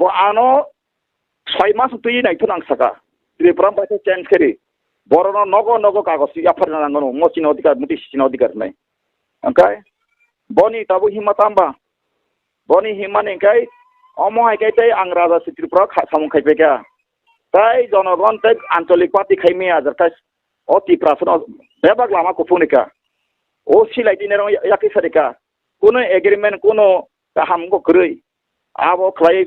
ano 6 মাস তুই নাইতো নাংসাকা ত্রিপুরা পাইছে চেঞ্জ করি বড় নগো কাগজ ইয়াফার নাঙ্গনো মচিন অধিকার মুটি সিন অধিকার নাই ওকে বনি তাবু হিমাতাম্বা বনি হিমানি কাই অমহাই কাই তাই আং রাজা ত্রিপুরা সামুং খাইবেগা তাই জনগণ তাই আঞ্চলিক পার্টি খাইমে আজার তাই অতি প্রাসন বেবাগ লামা কুফুনিকা ও সিলাই দিনের ইয়াকি সারিকা কোনো এগ্রিমেন্ট কোনো কাহামগো কই আবো খাই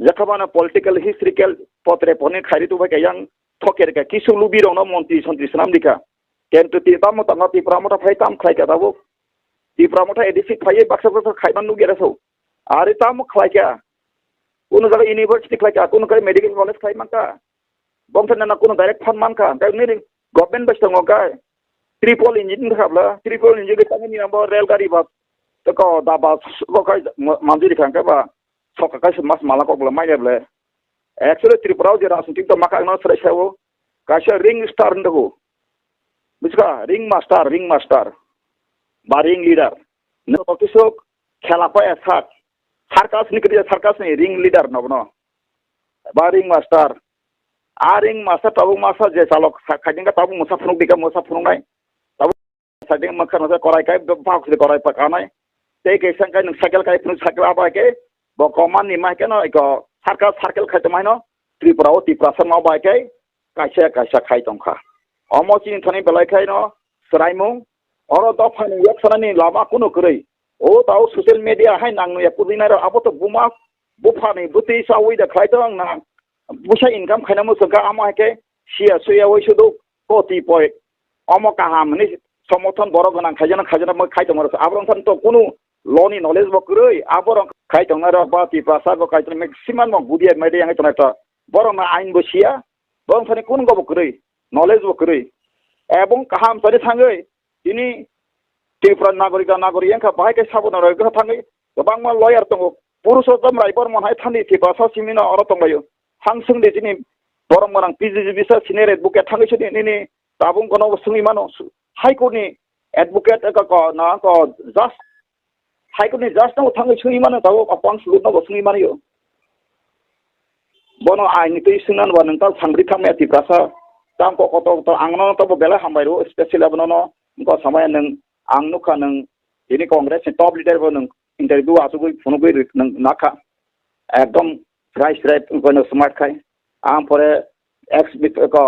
যেখানে পলিটিক্যাল হিস্ট্রিক্যাল পত্রে পনে খাইরি তো ভাই yang থকের কা কিছু লুবি রং মন্ত্রী সন্ত্রী সাম দিকা কিন্তু তিতা মত না তিপ্রা মত ফাই তাম খাই কা দাবো তিপ্রা মত এডিসি খাই বাক্সা খাইমান নু গেরাসো আরে তাম খাই কা কোনো জায়গা ইউনিভার্সিটি খাই কা কোনো কাই মেডিকেল কলেজ খাই মানকা বংশন না কোনো ডাইরেক্ট ফান্ড মানকা কাই নি গভর্নমেন্ট বাস দङ কাই ট্রিপল ইঞ্জিন খাবলা ট্রিপল ইঞ্জিন কে তানি নাম্বার রেলগাড়ি বাস তো ক দাবা ক কাই মানজিরি খাঙ্কা বা সকাকাই মাস মালা কবলা মাইলেবলে एक्चुअली त्रिपुरा जे राजनीतिक तो माका न सरायसावो काशा रिंग स्टार नगो बुझका रिंग मास्टर बा रिंग लीडर न ऑफिसो खेला पाया सात सार्कास निकरि सार्कास नि रिंग लीडर नबनो बा रिंग मास्टर आ रिंग मास्टर ताबु मासा जे चालक खादिंगा ताबु मुसा फुनुक दिगा मुसा फुनुनाय ताबु सादिं मखर न कराय काय बाख कराय पकानाय ते केसन काय न साइकेल काय फुनु साइकेल आबा के बकमान नि माके न इको सार्केल खाइतमाइनो त्रिपुरा तिप्रासन मावबायखाय कायसा खाइ दंखा अमचिनि थानाय बेलायखायनो सरायमुं अर दफानि याक्सनानि लामा कुनु करै ओ ताव सोशल मीडिया हाय नांनु याकुदिनार आबोतो बुमा बुफानि बुति सावै दा खाइदों ना बुसा इनकाम खाइना मुसका आमाके सिया सुया वैसुदो कोति पय अमका हामनि समर्थन बर गोनां खाजना म खाइदों आब्रंथन तो कुनु लनि नलेज बकरै आबर खाइदों आरो बाति प्रासा गो खाइदों मैक्सिमाम बुदिया मेडे yang तनाय त बरम आइन बसिया बंथनि कुन गो बकरै नलेज बकरै एबं काहाम तरि थाङै दिनि त्रिपुरा नागरिक यांखा बाहाय के साबन रगो थाङै गोबां मा लयार दङ पुरुषोत्तम रायबर मनहाय थानि तिबासा सिमिना अर दंबायो हांसों दे दिनि बरम मरां पिजिजि बिसा सिनियर एडवोकेट थाङै छदि निनि दाबुं गनो सुङै मानो हाई कोर्टनि एडवोकेट का ना को जस्ट हाई कोर्टनि जस्ट न थाङै सुङै मानो दाबो अपं सुलुत न सुङै मानियो बनो आइनि तै सुनान बा नोंता सांग्रि थांमे तिब्रासा ताम को कत आंनो तो बेला हामबायरो स्पेशल अबनो न को समय नों आं नुखा नों दिनि कांग्रेस नि टॉप लीडर बो नों इंटरव्यू आसुगै फुनुगै नों नाखा एकदम राइट गनो स्मार्ट खाय आं परे एक्स बिट को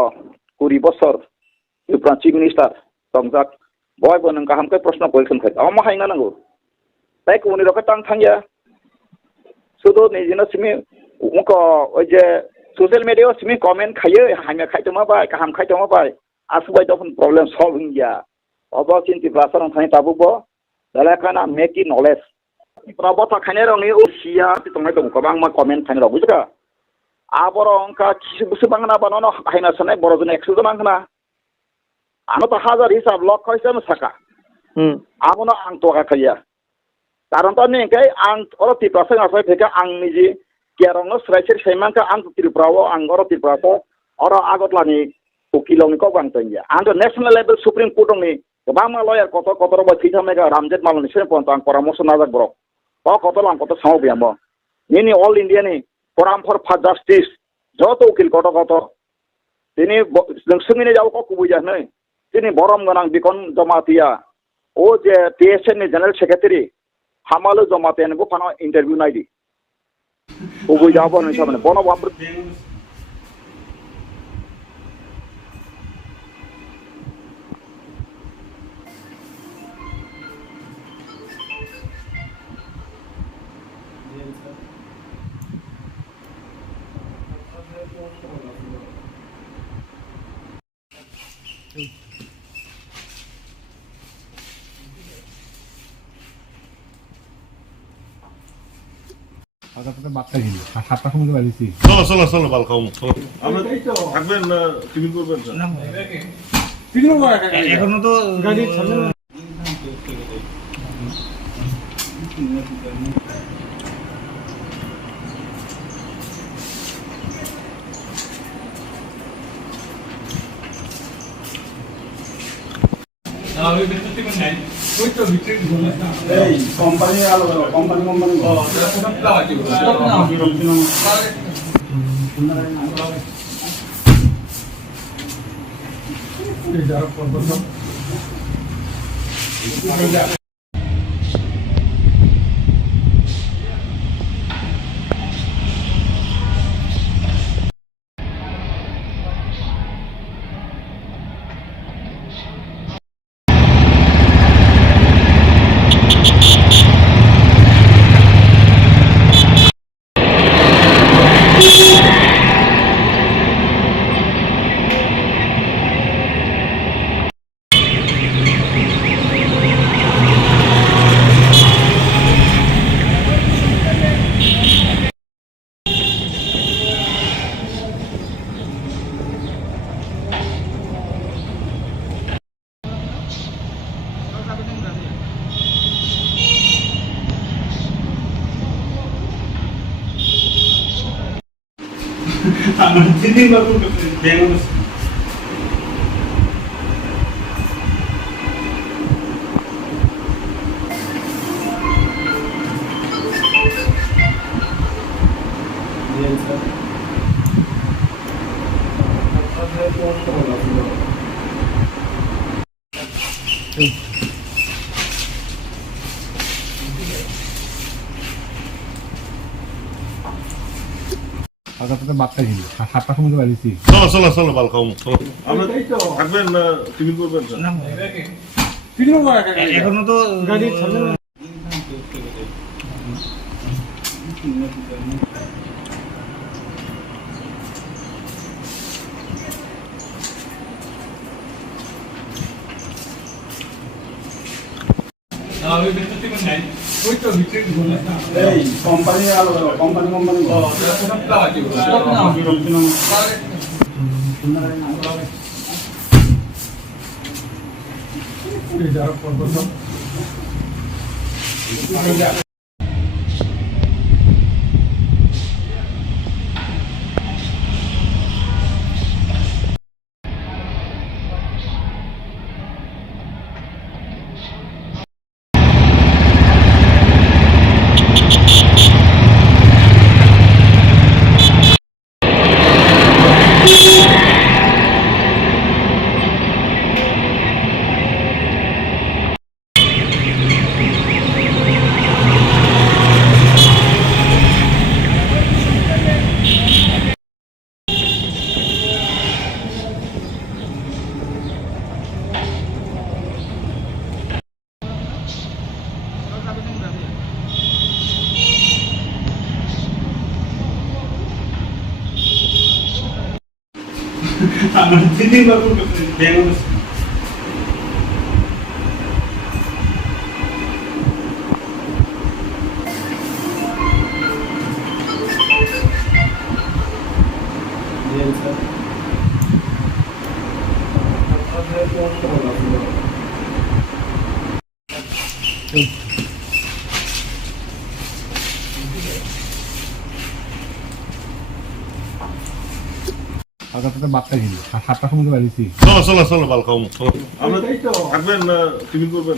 20 बছर त्रिपुरा चीफ मिनिस्टर तंजाक बय बो नों काहामकै प्रश्न क्वेश्चन खाय अ मा हायना नांगौ ताइ कोनि रका तां थांया सुदो निजिना सिमे उनको जे सोशल मीडिया सिमी कमेंट खायो हामे खाइतमा बाय काहाम खाइतमा बाय आसुबाय दफन प्रॉब्लम सॉल्विंग या अब चिंति प्रासर थानि ताबुबो दलाखाना मेक इन नॉलेज प्रबता खाने रंनि उसिया तंगाय दं गोबां मा कमेंट खाने रं बुझका आबर अंका किसु बांगना बाननो हायना सनाय बरजन 100 जन आंगना आनो तो हजार हिसाब लक खायसा मसाका आमनो आं तगा खाया कारण त नि गय आं अर तिप्रासा आफाय फेका आं निजि केरंनो स्राइसर सैमानका आं त्रिपुराओ आं अर त्रिपुराखौ अर आगतलानि उकिलंनिखौ बांतनिया आं नेशनल लेवल सुप्रीम कोर्ट नि गोबां मा लयार कत रबा थैथामेगा रामजेत मालनि सेपन आं परामर्श नाजाक ब्रक कत लां कत साव बियामो निनि ऑल इंडिया नि फोराम फॉर जस्टिस जत उकिल कत दिनै नोंसोंनि जाव को कुबैजानो दिनै बरम गोनां बिकन जमातिया ओ जे पीएसएन नि जनरल सेक्रेटारि हामालो जमातेनबो फानो इंटरव्यू नायदि उबुय जाबो नै साबने बनो बाम्र আগাতে বাচ্চা গিয়ে 7টার সময় বাড়িছি চলো বাল খাও আমরা থাকবেন না টিফিন করবেন না টিফিন করা এখনো তো গাড়ি চলে না আমি কিন্তু টিফিন নাই এই কোম্পানি আলো কোম্পানি তো বার্তা ছিল 7টার সময় বাড়িছি। চলো চলো চলো ভালো খাও চলো আমরা থাকবেন না টিফিন করবেন এখনো তো গাড়ি চলে না। এই কোম্পানি আলো কোম্পানি বার্তা ছিল 7টার সময় বাড়িছি। চলো চলো চলো ভালো খাও চলো আমরা থাকবেন না টিফিন করবেন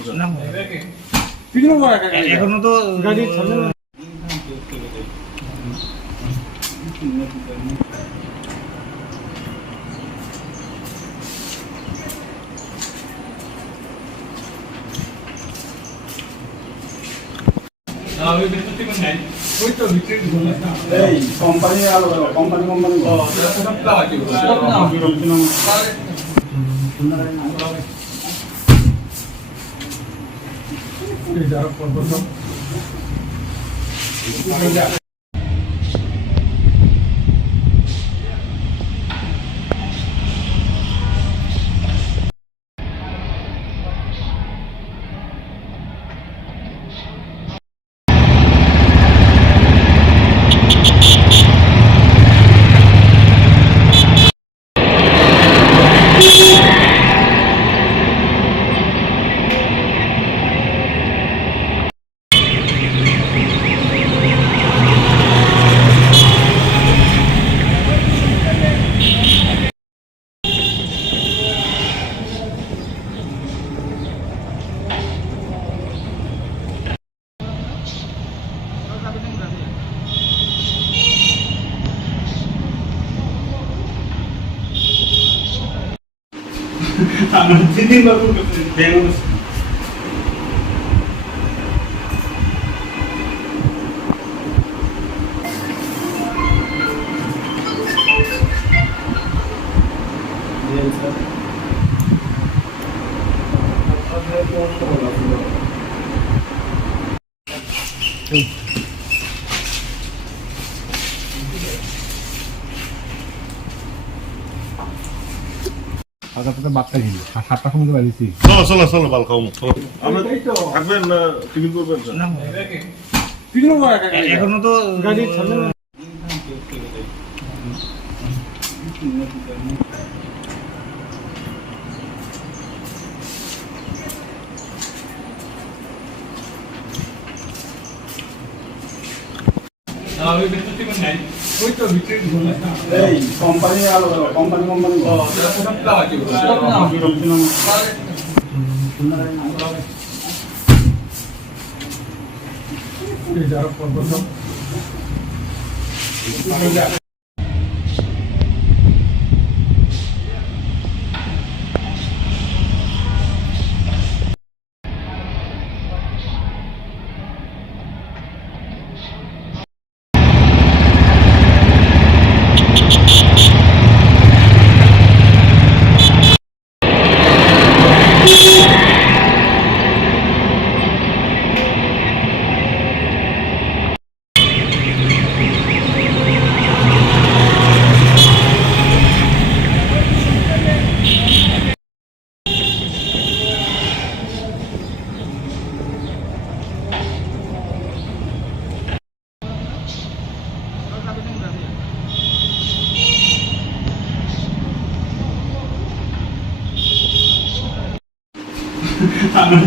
এখনো তো গাড়ি চলে না। এই কোম্পানি আলো company Sitting baru dengan agak tetap bakal ini. Hatta kamu tuh balik sih. চলো চলো চলো বাল খাও আমরা থাকবেন না টিফিন করবেন স্যার এখনো তো গাড়ি ছাড়লে না। এই কোম্পানি আলো company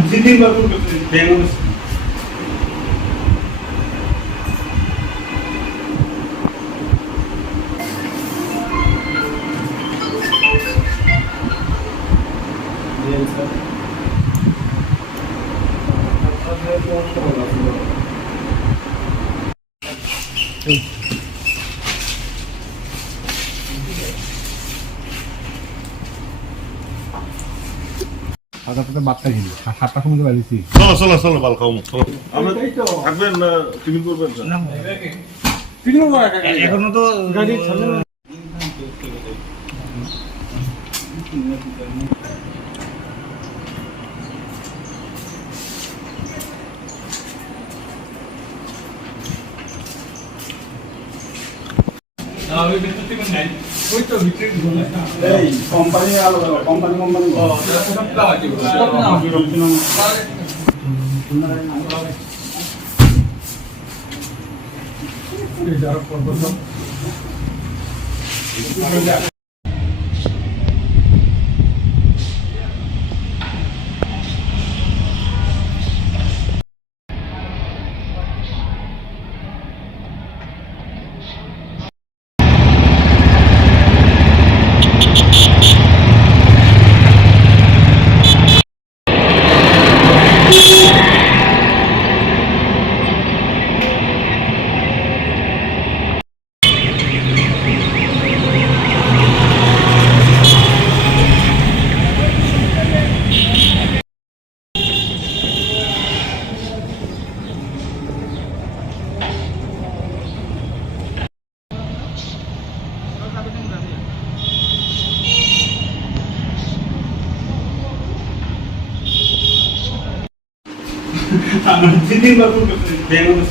sitting baru dengan agak tetap bakal ini. Hatta kamu tuh balik sih. চলো চলো চলো বাল খাও আমরা থাকবেন না টিফিন করবেন স্যার এখনো তো গাড়ি ছাড়লে না। এই কোম্পানি আলো company sitting baru dengan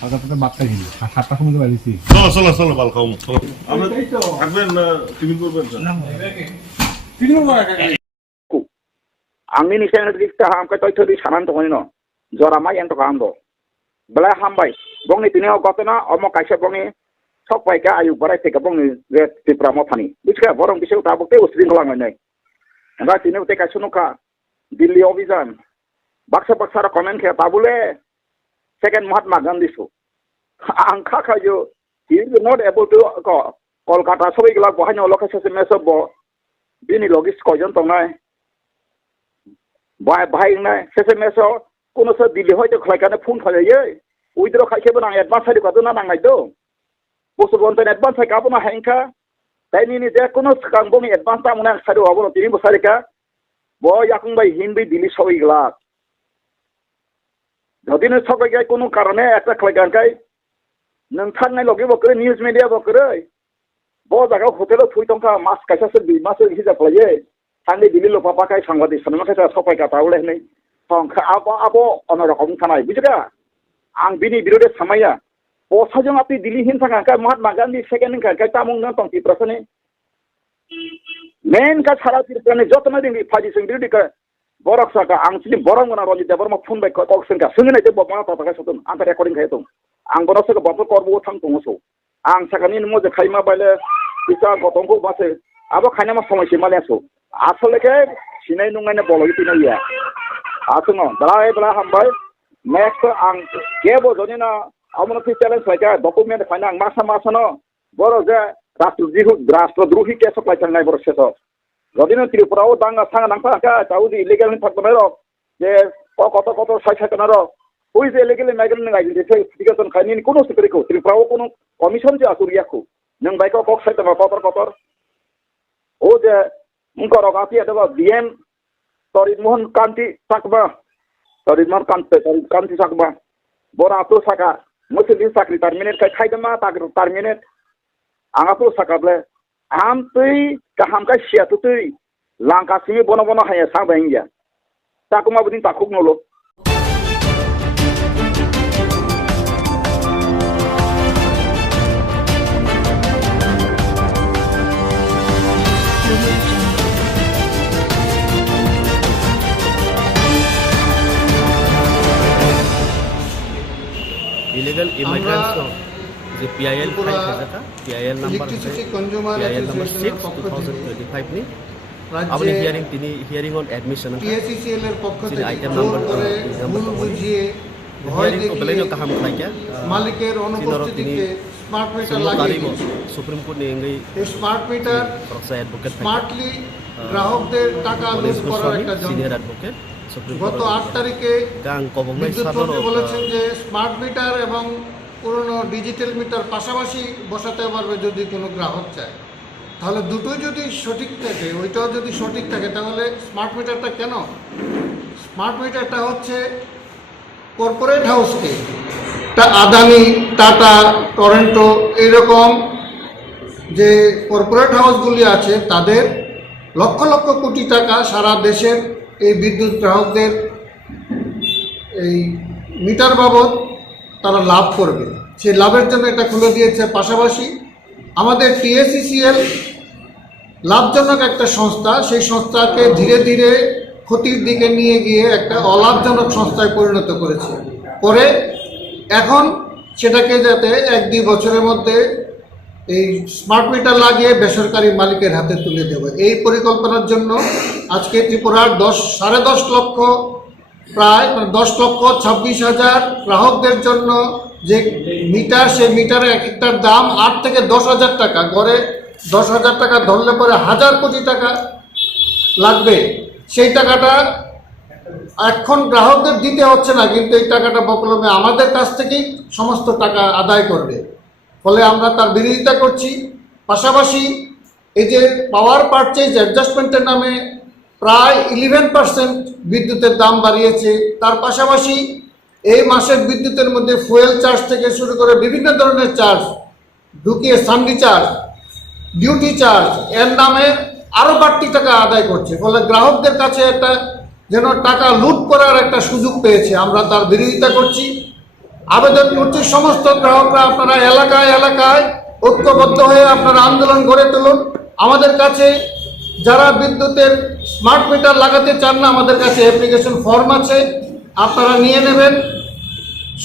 agak tetap bakal ini. Hatta kamu tuh balik sih. চলো চলো চলো বাল খাও আমরা থাকবেন না টিফিন করবেন স্যার आंनि निसायानो दिखता हामका तयथरि सानान तखनिनो जरा माइ एंतो कांदो बला हामबाय बंनि तिनियाव गतना अम काइसा बंनि सब पाइका आयु बराय थेका बंनि जे तिप्रा मथानि बिसका बरं बिसौ ताबुते उस्रिं लांनानै एबा तिनियाव ते काइसनुका दिल्ली अभियान baksa comment kaya tabule second Mahatma Gandhi so angka kayo he is not able to Kolkata sobi gila bohanya lokasi semeso bo bini logis kojon tongai bahai nai semeso kuno se Delhi hoy to khlaikane phone khale ye uidro khaike bana advance hari kaduna nangai do bosu bonten advance hai kapuna hainka taini ni je kuno kangbomi advance ta muna sari wabo tini bosarika bo yakung bai hindi Delhi sobi gila jodine sobai gai kuno karone ekta khlaikan kai nang thangai logi bokre news media bokre bo jaga hotel thui tongka mas kaisa se bi mas hija playe thangai Delhi lo papa kai sangwadi sanma kaisa sopai ka taule nei tongka abo onorakom thanai bujira ang bini birode samaya o sajong api Delhi hin thanga ka Mahatma Gandhi second ka tamung na tong tiprasane main ka sara tirpane jotna dingi phaji sing birode ka borak saka ang sini borang na ronji debar ma phone bai kok sen ka sungin te bokma ta ka sotun ang recording khai tong ang borak saka bapur korbo thang tong so ang sakani mo je khaima baile isa gotong ko base abo khaina ma সময় সীমা লেছো আসলে কে Sinai নুঙ্গানে বলই তিনা ইয়া আসুনো দাই বলা হামবাই next ang kebo jonina amno fi challenge laika document faina ang masa no boro je রাষ্ট্রদ্রোহী case supply changai boro seto jodino Tripura o danga sanga nangpa ka taudi illegal ni thakbo ro je কত 60 ro who is illegally migrant identification khani kono secret ko Tripura o kono commission je asuria ko nang bai ko kok saita kotor o je ngoro ga ti ada BM Torit Mohan Kanti sakba Torit Mohan Kanti sakba bora to saka muslim sakri terminate kai khaidama tak terminate anga to sakable am tui kaham ka sia tui langka simi bono haya sang bangya takuma budin takuk nolo illegal immigrants को जो PIL file है था PIL number PIL number 6 2025 में अपने hearing on admission TSCCL এর পক্ষ থেকে item number ভুল বুঝিয়ে ভয় দেখিয়ে जो काम था क्या মালিকের অনুপস্থিতিতে স্মার্ট মিটার লাগিয়ে सुप्रीम कोर्ट ने এই স্মার্ট মিটার প্রক্সা অ্যাডভোকেট স্মার্টলি গ্রাহকদের টাকা লুট করার একটা সিনিয়র অ্যাডভোকেট গত 8 তারিখে বিদ্যুৎ মন্ত্রী বলেছেন যে স্মার্ট মিটার এবং পুরনো ডিজিটাল মিটার পাশাপাশি বসাতে পারবে যদি কোনো গ্রাহক চায় তাহলে দুটোই যদি সঠিক থাকে ওইটাও যদি সঠিক থাকে তাহলে স্মার্ট মিটারটা কেন স্মার্ট মিটারটা হচ্ছে কর্পোরেট হাউসকে আদানি টাটা টরন্টো এইরকম যে কর্পোরেট হাউসগুলি আছে তাদের লক্ষ লক্ষ কোটি টাকা সারা দেশের এই বিদ্যুৎ গ্রাহকদের এই মিটার বাবদ তারা লাভ করবে সেই লাভের জন্য এটা খুলে দিয়েছে পাশাপাশি আমাদের TSCCL লাভজনক একটা সংস্থা সেই সংস্থাকে ধীরে ধীরে ক্ষতির দিকে নিয়ে গিয়ে একটা অলাভজনক সংস্থায় পরিণত করেছে পরে এখন সেটাকে যাতে 1-2 বছরের মধ্যে এই স্মার্ট মিটার লাগিয়ে বেসরকারি মালিকের হাতে তুলে দেবে এই পরিকল্পনার জন্য আজকে ত্রিপুরার 10.5 লক্ষ প্রায় 10,26,000 গ্রাহকদের জন্য যে মিটার সেই মিটারে এক একটার দাম 8 থেকে 10,000 টাকা গড়ে 10,000 টাকা ধরলে পরে 1,000 কোটি টাকা লাগবে সেই টাকাটা এখন গ্রাহকদের দিতে হচ্ছে না কিন্তু এই টাকাটা বকলমে আমাদের কাছ থেকেই সমস্ত টাকা আদায় করবে ফলে আমরা তার বিরোধিতা করছি পাশাপাশি এই যে পাওয়ার পারচেজ অ্যাডজাস্টমেন্টের নামে প্রায় 11% বিদ্যুতের দাম বাড়িয়েছে তার পাশাপাশি এই মাসের বিদ্যুতের মধ্যে ফুয়েল চার্জ থেকে শুরু করে বিভিন্ন ধরনের চার্জ ঢুকিয়ে সান্ডি চার্জ ডিউটি চার্জ এর নামে আরও বাড়তি টাকা আদায় করছে ফলে গ্রাহকদের কাছে একটা যেন টাকা লুট করার একটা সুযোগ পেয়েছে আমরা তার বিরোধিতা করছি আবেদন করছি সমস্ত গ্রাহকরা আপনারা এলাকায় এলাকায় ঐক্যবদ্ধ হয়ে আপনারা আন্দোলন গড়ে তুলুন আমাদের কাছে যারা বিদ্যুতের স্মার্ট মিটার লাগাতে চান না আমাদের কাছে অ্যাপ্লিকেশন ফর্ম আছে আপনারা নিয়ে নেবেন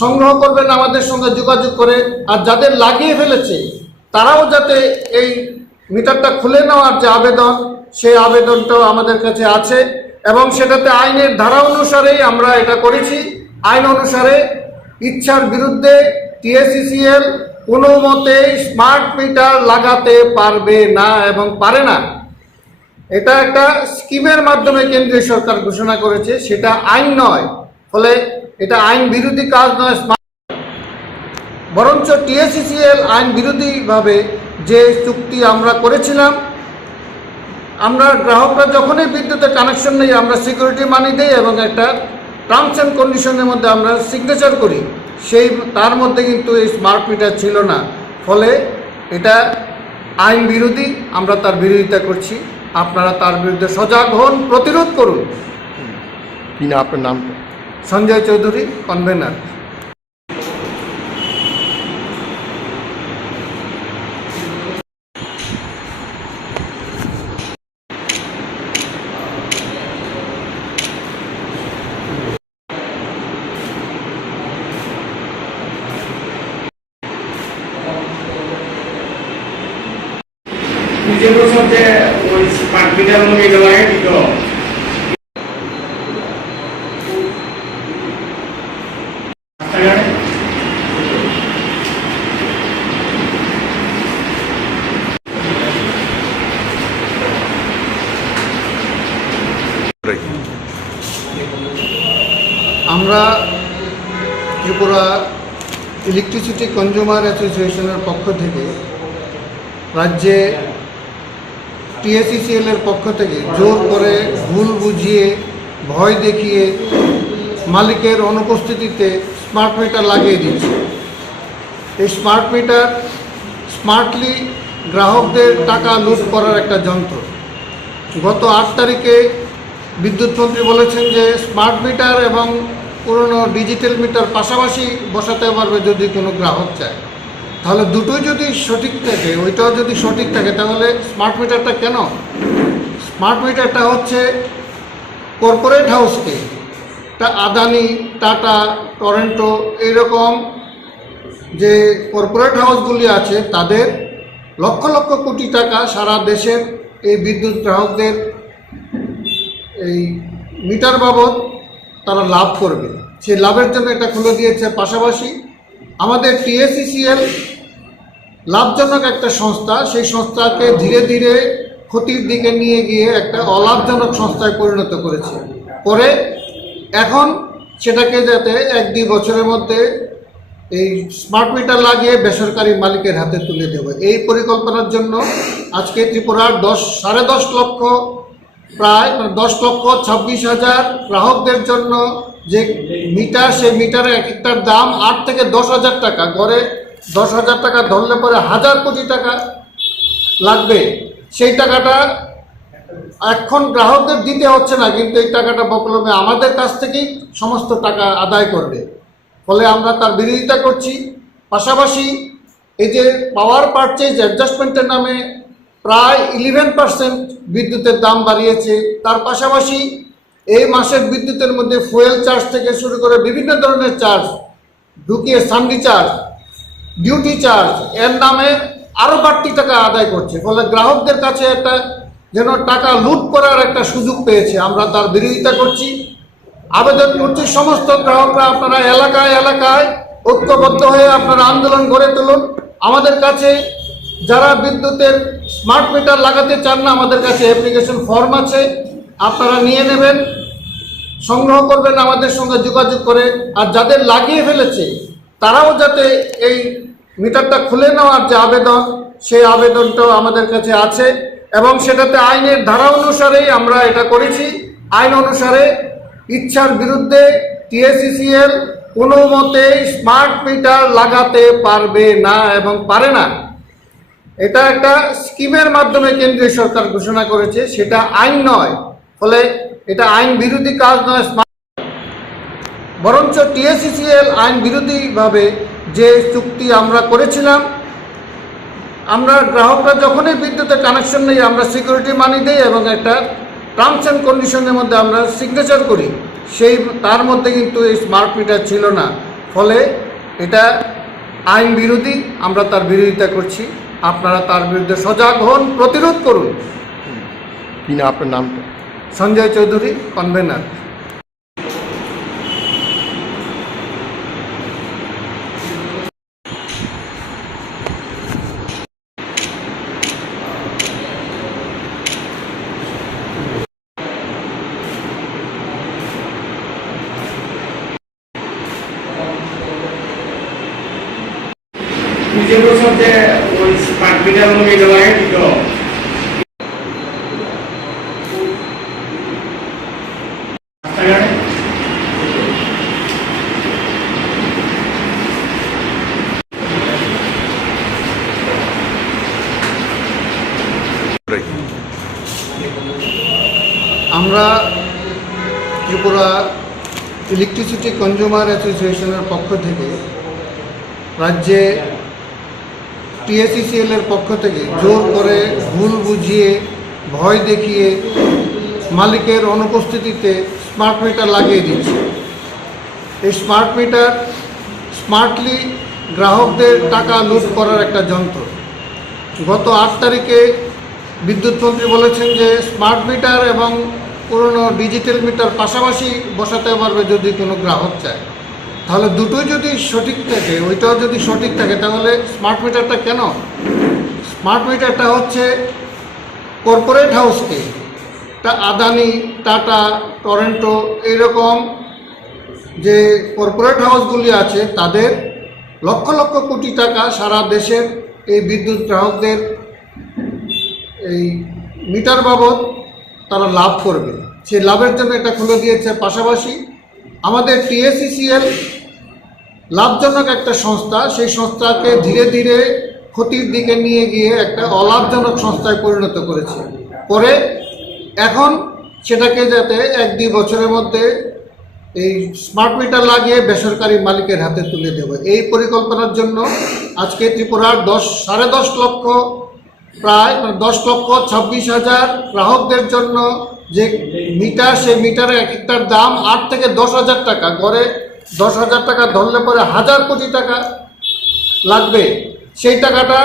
সংগ্রহ করবেন আমাদের সঙ্গে যোগাযোগ করে আর যাদের লাগিয়ে ফেলেছে তারাও যাতে এই মিটারটা খুলে নেওয়ার যে আবেদন সেই আবেদনটাও আমাদের কাছে আছে এবং সেটাতে আইনের ধারা অনুসারেই আমরা এটা করেছি। আইন অনুসারে ইচ্ছার বিরুদ্ধে টিএসসিসিএল কোনো মতেই স্মার্ট মিটার লাগাতে পারবে না এবং পারে না। এটা একটা স্কিমের মাধ্যমে কেন্দ্রীয় সরকার ঘোষণা করেছে, সেটা আইন নয়। ফলে এটা আইন বিরোধী কাজ নয়, বরঞ্চ টিএসসিসিএল আইন বিরোধীভাবে যে চুক্তি আমরা করেছিলাম, আমরা গ্রাহকরা যখনই বিদ্যুতের কানেকশন নেই আমরা সিকিউরিটি মানি দিই এবং একটা টার্মস অ্যান্ড কন্ডিশনের মধ্যে আমরা সিগনেচার করি, তার মধ্যে কিন্তু এই স্মার্ট মিটার ছিল না। ফলে এটা আইন বিরোধী, আমরা তার বিরোধিতা করছি। আপনারা তার বিরুদ্ধে সজাগ হন, প্রতিরোধ করুন। কি না আপনার নাম? সঞ্জয় চৌধুরী, কনভেনার। নিজের সাথে ওই স্মার্ট মিটার মনে গেলায় দিত আমরা ত্রিপুরা ইলেকট্রিসিটি কনজিউমার অ্যাসোসিয়েশনের পক্ষ থেকে রাজ্যে টিএসসিসিএল এর পক্ষ থেকে জোর করে, ভুল বুঝিয়ে, ভয় দেখিয়ে মালিকের অনুপস্থিতিতে স্মার্ট মিটার লাগিয়ে দিচ্ছে। এই স্মার্ট মিটার স্মার্টলি গ্রাহকদের টাকা লুট করার একটা যন্ত্র। গত 8 তারিখে বিদ্যুৎ মন্ত্রী বলেছেন যে স্মার্ট মিটার এবং পুরনো ডিজিটাল মিটার পাশাপাশি বসাতে পারবে যদি কোনো গ্রাহক চায়। তাহলে দুটোই যদি সঠিক থাকে, ওইটাও যদি সঠিক থাকে, তাহলে স্মার্ট মিটারটা কেন? স্মার্ট মিটারটা হচ্ছে কর্পোরেট হাউসকে, আদানি, টাটা, টরেন্টো, এইরকম যে কর্পোরেট হাউসগুলি আছে তাদের লক্ষ লক্ষ কোটি টাকা সারা দেশের এই বিদ্যুৎ গ্রাহকদের এই মিটার বাবদ তারা লাভ করবে, সেই লাভের জন্য এটা খুলে দিয়েছে। পাশাপাশি আমাদের টিএসসিসিএল লাভজনক একটা সংস্থা, সেই সংস্থাকে ধীরে ধীরে ক্ষতির দিকে নিয়ে গিয়ে একটা অলাভজনক সংস্থায় পরিণত করেছে। পরে এখন সেটাকে যাতে 1-2 বছরের মধ্যে এই স্মার্ট মিটার লাগিয়ে বেসরকারি মালিকের হাতে তুলে দেবে, এই পরিকল্পনার জন্য আজকে ত্রিপুরার 10.5 লক্ষ, প্রায় 10,26,000 গ্রাহকদের জন্য যে মিটার, সেই মিটারের এক একটার দাম 8 থেকে 10,000 টাকা, গড়ে 10,000 টাকা ধরলে পরে 1,000 কোটি টাকা লাগবে। সেই টাকাটা এখন গ্রাহকদের দিতে হচ্ছে না, কিন্তু এই টাকাটা বকলমে আমাদের কাছ থেকেই সমস্ত টাকা আদায় করবে। ফলে আমরা তার বিরোধিতা করছি। পাশাপাশি এই যে পাওয়ার পারচেজ অ্যাডজাস্টমেন্টের নামে প্রায় 11% বিদ্যুতের দাম বাড়িয়েছে, তার পাশাপাশি এই মাসের বিদ্যুতের মধ্যে ফুয়েল চার্জ থেকে শুরু করে বিভিন্ন ধরনের চার্জ ঢুকিয়ে, সানডি চার্জ, ডিউটি চার্জ, এর নামে আরও বাড়তি টাকা আদায় করছে। ফলে গ্রাহকদের কাছে একটা যেন টাকা লুট করার একটা সুযোগ পেয়েছে, আমরা তার বিরোধিতা করছি। আবেদন করছি সমস্ত গ্রাহকরা, আপনারা এলাকায় এলাকায় ঐক্যবদ্ধ হয়ে আপনারা আন্দোলন গড়ে তুলুন। আমাদের কাছে যারা বিদ্যুতের স্মার্ট মিটার লাগাতে চান না, আমাদের কাছে অ্যাপ্লিকেশন ফর্ম আছে, আপনারা নিয়ে নেবেন, সংগ্রহ করবেন আমাদের সঙ্গে যোগাযোগ করে। আর যাদের লাগিয়ে ফেলেছে তারাও যাতে এই মিটারটা খুলে নেওয়ার যে আবেদন, সেই আবেদনটাও আমাদের কাছে আছে এবং সেটাতে আইনের ধারা অনুসারেই আমরা এটা করেছি। আইন অনুসারে ইচ্ছার বিরুদ্ধে টিএসসিসিএল কোনো মতেই স্মার্ট মিটার লাগাতে পারবে না এবং পারে না। এটা একটা স্কিমের মাধ্যমে কেন্দ্রীয় সরকার ঘোষণা করেছে, সেটা আইন নয়। ফলে এটা আইন বিরোধী কাজ নয়, বরঞ্চ টিএসসিসিএল আইন বিরোধীভাবে যে চুক্তি আমরা করেছিলাম, আমরা গ্রাহকরা যখনই বিদ্যুতের কানেকশন নেই আমরা সিকিউরিটি মানি দিই এবং একটা টার্মস অ্যান্ড কন্ডিশনের মধ্যে আমরা সিগনেচার করি, তার মধ্যে কিন্তু এই স্মার্ট মিটার ছিল না। ফলে এটা আইন বিরোধী, আমরা তার বিরোধিতা করছি। আপনারা তার বিরুদ্ধে সজাগ হন, প্রতিরোধ করুন। কি না আপনার নাম? সঞ্জয় চৌধুরী, কনভেনার। নিজে বলছেন যে ওই স্মার্ট মিটার অনুযায়ী লাগে দিত আমরা ত্রিপুরা ইলেকট্রিসিটি কনজিউমার অ্যাসোসিয়েশনের পক্ষ থেকে রাজ্যে TACCL এর পক্ষ থেকে জোর করে ভুল বুঝিয়ে ভয় দেখিয়ে মালিকের অনুপস্থিতিতে স্মার্ট মিটার লাগিয়ে দিচ্ছে। এই স্মার্ট মিটার স্মার্টলি গ্রাহকদের টাকা লুট করার একটা যন্ত্র। গত 8 তারিখে বিদ্যুৎ মন্ত্রী বলেছেন যে স্মার্ট মিটার এবং পুরনো ডিজিটাল মিটার পাশাপাশি বসাতে পারবে যদি কোনো গ্রাহক চায়। তাহলে দুটোই যদি সঠিক থাকে, ওইটাও যদি সঠিক থাকে, তাহলে স্মার্ট মিটারটা কেন? স্মার্ট মিটারটা হচ্ছে কর্পোরেট হাউসকে, আদানি, টাটা, টরেন্টো, এইরকম যে কর্পোরেট হাউসগুলি আছে তাদের লক্ষ লক্ষ কোটি টাকা সারা দেশের এই বিদ্যুৎ গ্রাহকদের এই মিটার বাবদ তারা লাভ করবে, সেই লাভের জন্য এটা খুলে দিয়েছে। পাশাপাশি আমাদের TACCL লাভজনক একটা সংস্থা, সেই সংস্থাকে ধীরে ধীরে ক্ষতির দিকে নিয়ে গিয়ে একটা অলাভজনক সংস্থায় পরিণত করেছে। পরে এখন সেটাকে যাতে 1-2 বছরের মধ্যে এই স্মার্ট মিটার লাগিয়ে বেসরকারি মালিকের হাতে তুলে দেবে, এই পরিকল্পনার জন্য আজকে ত্রিপুরার 10.5 লক্ষ প্রায় 10,26,000 গ্রাহকদের জন্য যে মিটার, সেই মিটারের এক একটার দাম 8 থেকে 10,000 টাকা, গড়ে 10,000 টাকা ধরলে পরে 1,000 কোটি টাকা লাগবে। সেই টাকাটা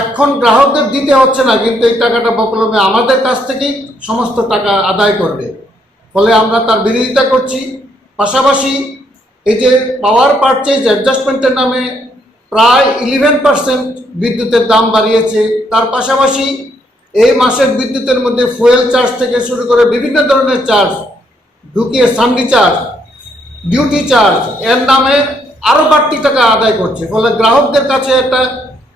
এখন গ্রাহকদের দিতে হচ্ছে না, কিন্তু এই টাকাটা বকলমে আমাদের কাছ থেকেই সমস্ত টাকা আদায় করবে। ফলে আমরা তার বিরোধিতা করছি। পাশাপাশি এই যে পাওয়ার পারচেজ অ্যাডজাস্টমেন্টের নামে প্রায় 11% বিদ্যুতের দাম বাড়িয়েছে। তার পাশাপাশি এই মাসের বিদ্যুতের মধ্যে ফুয়েল চার্জ থেকে শুরু করে বিভিন্ন ধরনের চার্জ ঢুকিয়ে সান্ডি চার্জ, ডিউটি চার্জ, এর নামে আরও বাড়তি টাকা আদায় করছে। ফলে গ্রাহকদের কাছে একটা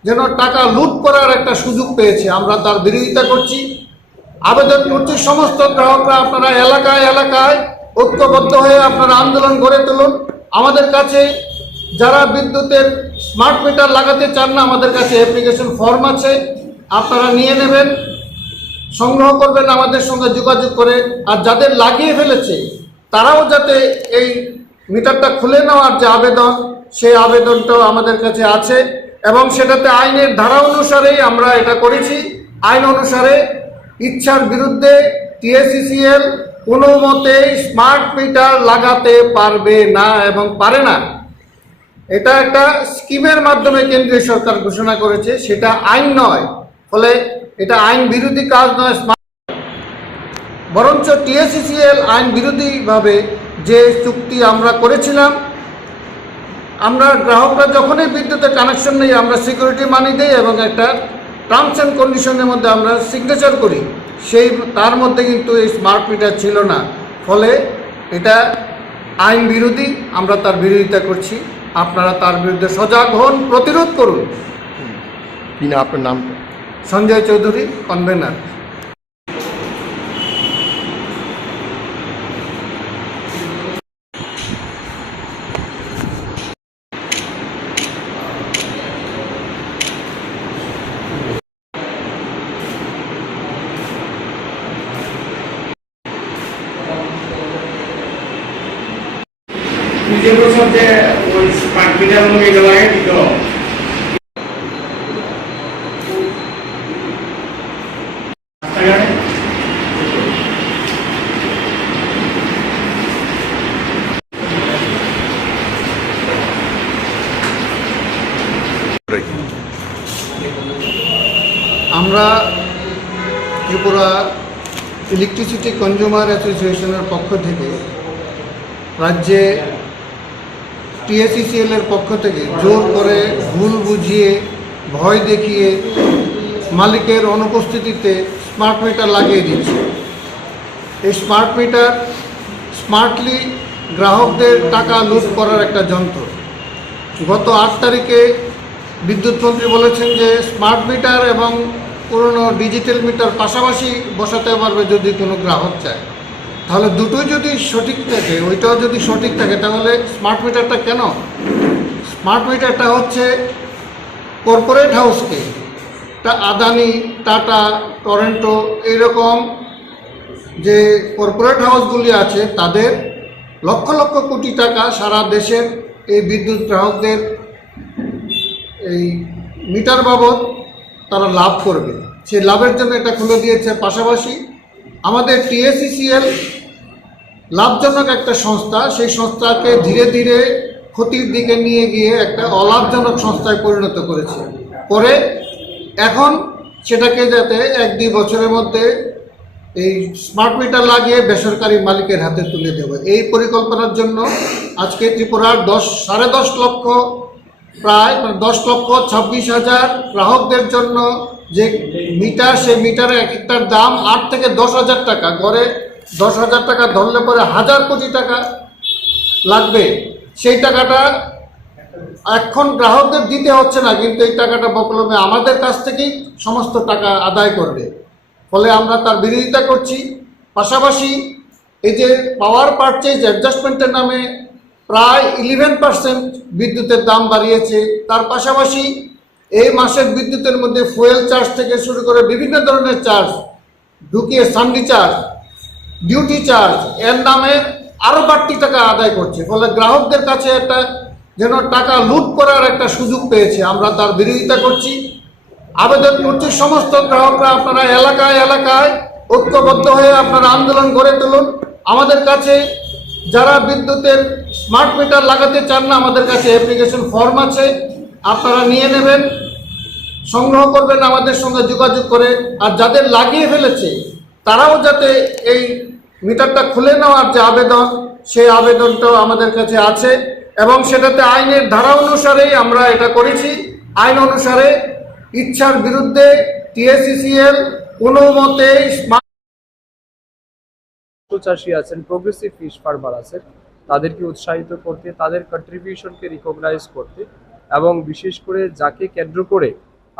যেন টাকা লুট করার একটা সুযোগ পেয়েছে। আমরা তার বিরোধিতা করছি, আবেদন করছি সমস্ত গ্রাহকরা আপনারা এলাকায় এলাকায় ঐক্যবদ্ধ হয়ে আপনারা আন্দোলন গড়ে তুলুন। আমাদের কাছে যারা বিদ্যুতের স্মার্ট মিটার লাগাতে চান না, আমাদের কাছে অ্যাপ্লিকেশন ফর্ম আছে, আপনারা নিয়ে নেবেন, সংগ্রহ করবেন আমাদের সঙ্গে যোগাযোগ করে। আর যাদের লাগিয়ে ফেলেছে তারাও যাতে এই মিটারটা খুলে নেওয়ার যে আবেদন, সেই আবেদনটাও আমাদের কাছে আছে এবং সেটাতে আইনের ধারা অনুসারেই আমরা এটা করেছি। আইন অনুসারে ইচ্ছার বিরুদ্ধে TACCL কোনো মতেই স্মার্ট মিটার লাগাতে পারবে না এবং পারে না। এটা একটা স্কিমের মাধ্যমে কেন্দ্রীয় সরকার ঘোষণা করেছে, সেটা আইন নয়। ফলে এটা আইন বিরোধী কাজ নয়, বরঞ্চ TACCL আইন বিরোধীভাবে যে চুক্তি আমরা করেছিলাম, আমরা গ্রাহকরা যখনই বিদ্যুতের কানেকশন নেই আমরা সিকিউরিটি মানি দিই এবং একটা টার্মস অ্যান্ড কন্ডিশনের মধ্যে আমরা সিগনেচার করি, সেই তার মধ্যে কিন্তু এই স্মার্ট মিটার ছিল না। ফলে এটা আইন বিরোধী, আমরা তার বিরোধিতা করছি। আপনারা তার বিরুদ্ধে সজাগ হন, প্রতিরোধ করুন। কি না আপনার নাম? সঞ্জয় চৌধুরী, কনভেনার। নিজে বলছেন যে ওই স্মার্ট মিটার অনুযায়ী লাগে দিত আমরা ত্রিপুরা ইলেকট্রিসিটি কনজিউমার অ্যাসোসিয়েশনের পক্ষ থেকে রাজ্যে TACCL এর পক্ষ থেকে জোর করে ভুল বুঝিয়ে ভয় দেখিয়ে মালিকের অনুপস্থিতিতে স্মার্ট মিটার লাগিয়ে দিচ্ছে। এই স্মার্ট মিটার স্মার্টলি গ্রাহকদের টাকা লুট করার একটা যন্ত্র। গত 8 তারিখে বিদ্যুৎ মন্ত্রী বলেছেন যে স্মার্ট মিটার এবং পুরনো ডিজিটাল মিটার পাশাপাশি বসাতে পারবে যদি কোনো গ্রাহক চায়। তাহলে দুটোই যদি সঠিক থাকে, ওইটাও যদি সঠিক থাকে, তাহলে স্মার্ট মিটারটা কেন? স্মার্ট মিটারটা হচ্ছে কর্পোরেট হাউসকে, আদানি, টাটা, টরেন্টো এইরকম যে কর্পোরেট হাউসগুলি আছে তাদের লক্ষ লক্ষ কোটি টাকা সারা দেশের এই বিদ্যুৎ গ্রাহকদের এই মিটার বাবদ তারা লাভ করবে, সেই লাভের জন্য এটা খুলে দিয়েছে। পাশাপাশি আমাদের TACCL লাভজনক একটা সংস্থা, সেই সংস্থাকে ধীরে ধীরে ক্ষতির দিকে নিয়ে গিয়ে একটা অলাভজনক সংস্থায় পরিণত করেছে। করে এখন সেটাকে যাতে 1-2 বছরের মধ্যে এই স্মার্ট মিটার লাগিয়ে বেসরকারি মালিকের হাতে তুলে দেবে, এই পরিকল্পনার জন্য আজকে ত্রিপুরার 10.5 লক্ষ প্রায় 10,26,000 গ্রাহকদের জন্য যে মিটার, সেই মিটারের এক একটার দাম 8 থেকে 10,000 টাকা, গড়ে 10,000 টাকা ধরলে পরে 1,000 কোটি টাকা লাগবে। সেই টাকাটা এখন গ্রাহকদের দিতে হচ্ছে না, কিন্তু এই টাকাটা বকলমে আমাদের কাছ থেকেই সমস্ত টাকা আদায় করবে। ফলে আমরা তার বিরোধিতা করছি। পাশাপাশি এই যে পাওয়ার পারচেজ অ্যাডজাস্টমেন্টের নামে প্রায় 11% বিদ্যুতের দাম বাড়িয়েছে। তার পাশাপাশি এই মাসের বিদ্যুতের মধ্যে ফুয়েল চার্জ থেকে শুরু করে বিভিন্ন ধরনের চার্জ ঢুকিয়ে সান্ডি চার্জ, ডিউটি চার্জ এর নামে আরও বাড়তি টাকা আদায় করছে। ফলে গ্রাহকদের কাছে একটা যেন টাকা লুট করার একটা সুযোগ পেয়েছে। আমরা তার বিরোধিতা করছি। আবেদন করছি সমস্ত গ্রাহকরা, আপনারা এলাকায় এলাকায় ঐক্যবদ্ধ হয়ে আপনারা আন্দোলন গড়ে তুলুন। আমাদের কাছে যারা বিদ্যুতের স্মার্ট মিটার লাগাতে চান না, আমাদের কাছে অ্যাপ্লিকেশন ফর্ম আছে, আপনারা নিয়ে নেবেন, সংগ্রহ করবেন আমাদের সঙ্গে যোগাযোগ করে। আর যাদের লাগিয়ে ফেলেছে তারাও যাতে এই মিটারটা খুলে নেওয়ার যে আবেদন, সেই আবেদনটাও আমাদের কাছে আছে এবং সেটাতে আইনের ধারা অনুসারেই আমরা এটা করেছি। আইন অনুসারে ইচ্ছার বিরুদ্ধে TACCL কোনো মতে চাষি আছেন, প্রোগ্রেসিভ ফিশ ফার্মার আছেন, তাদেরকে উৎসাহিত করতে, তাদের কন্ট্রিবিউশনকে রিকগনাইজ করতে এবং বিশেষ করে যাকে কেন্দ্র করে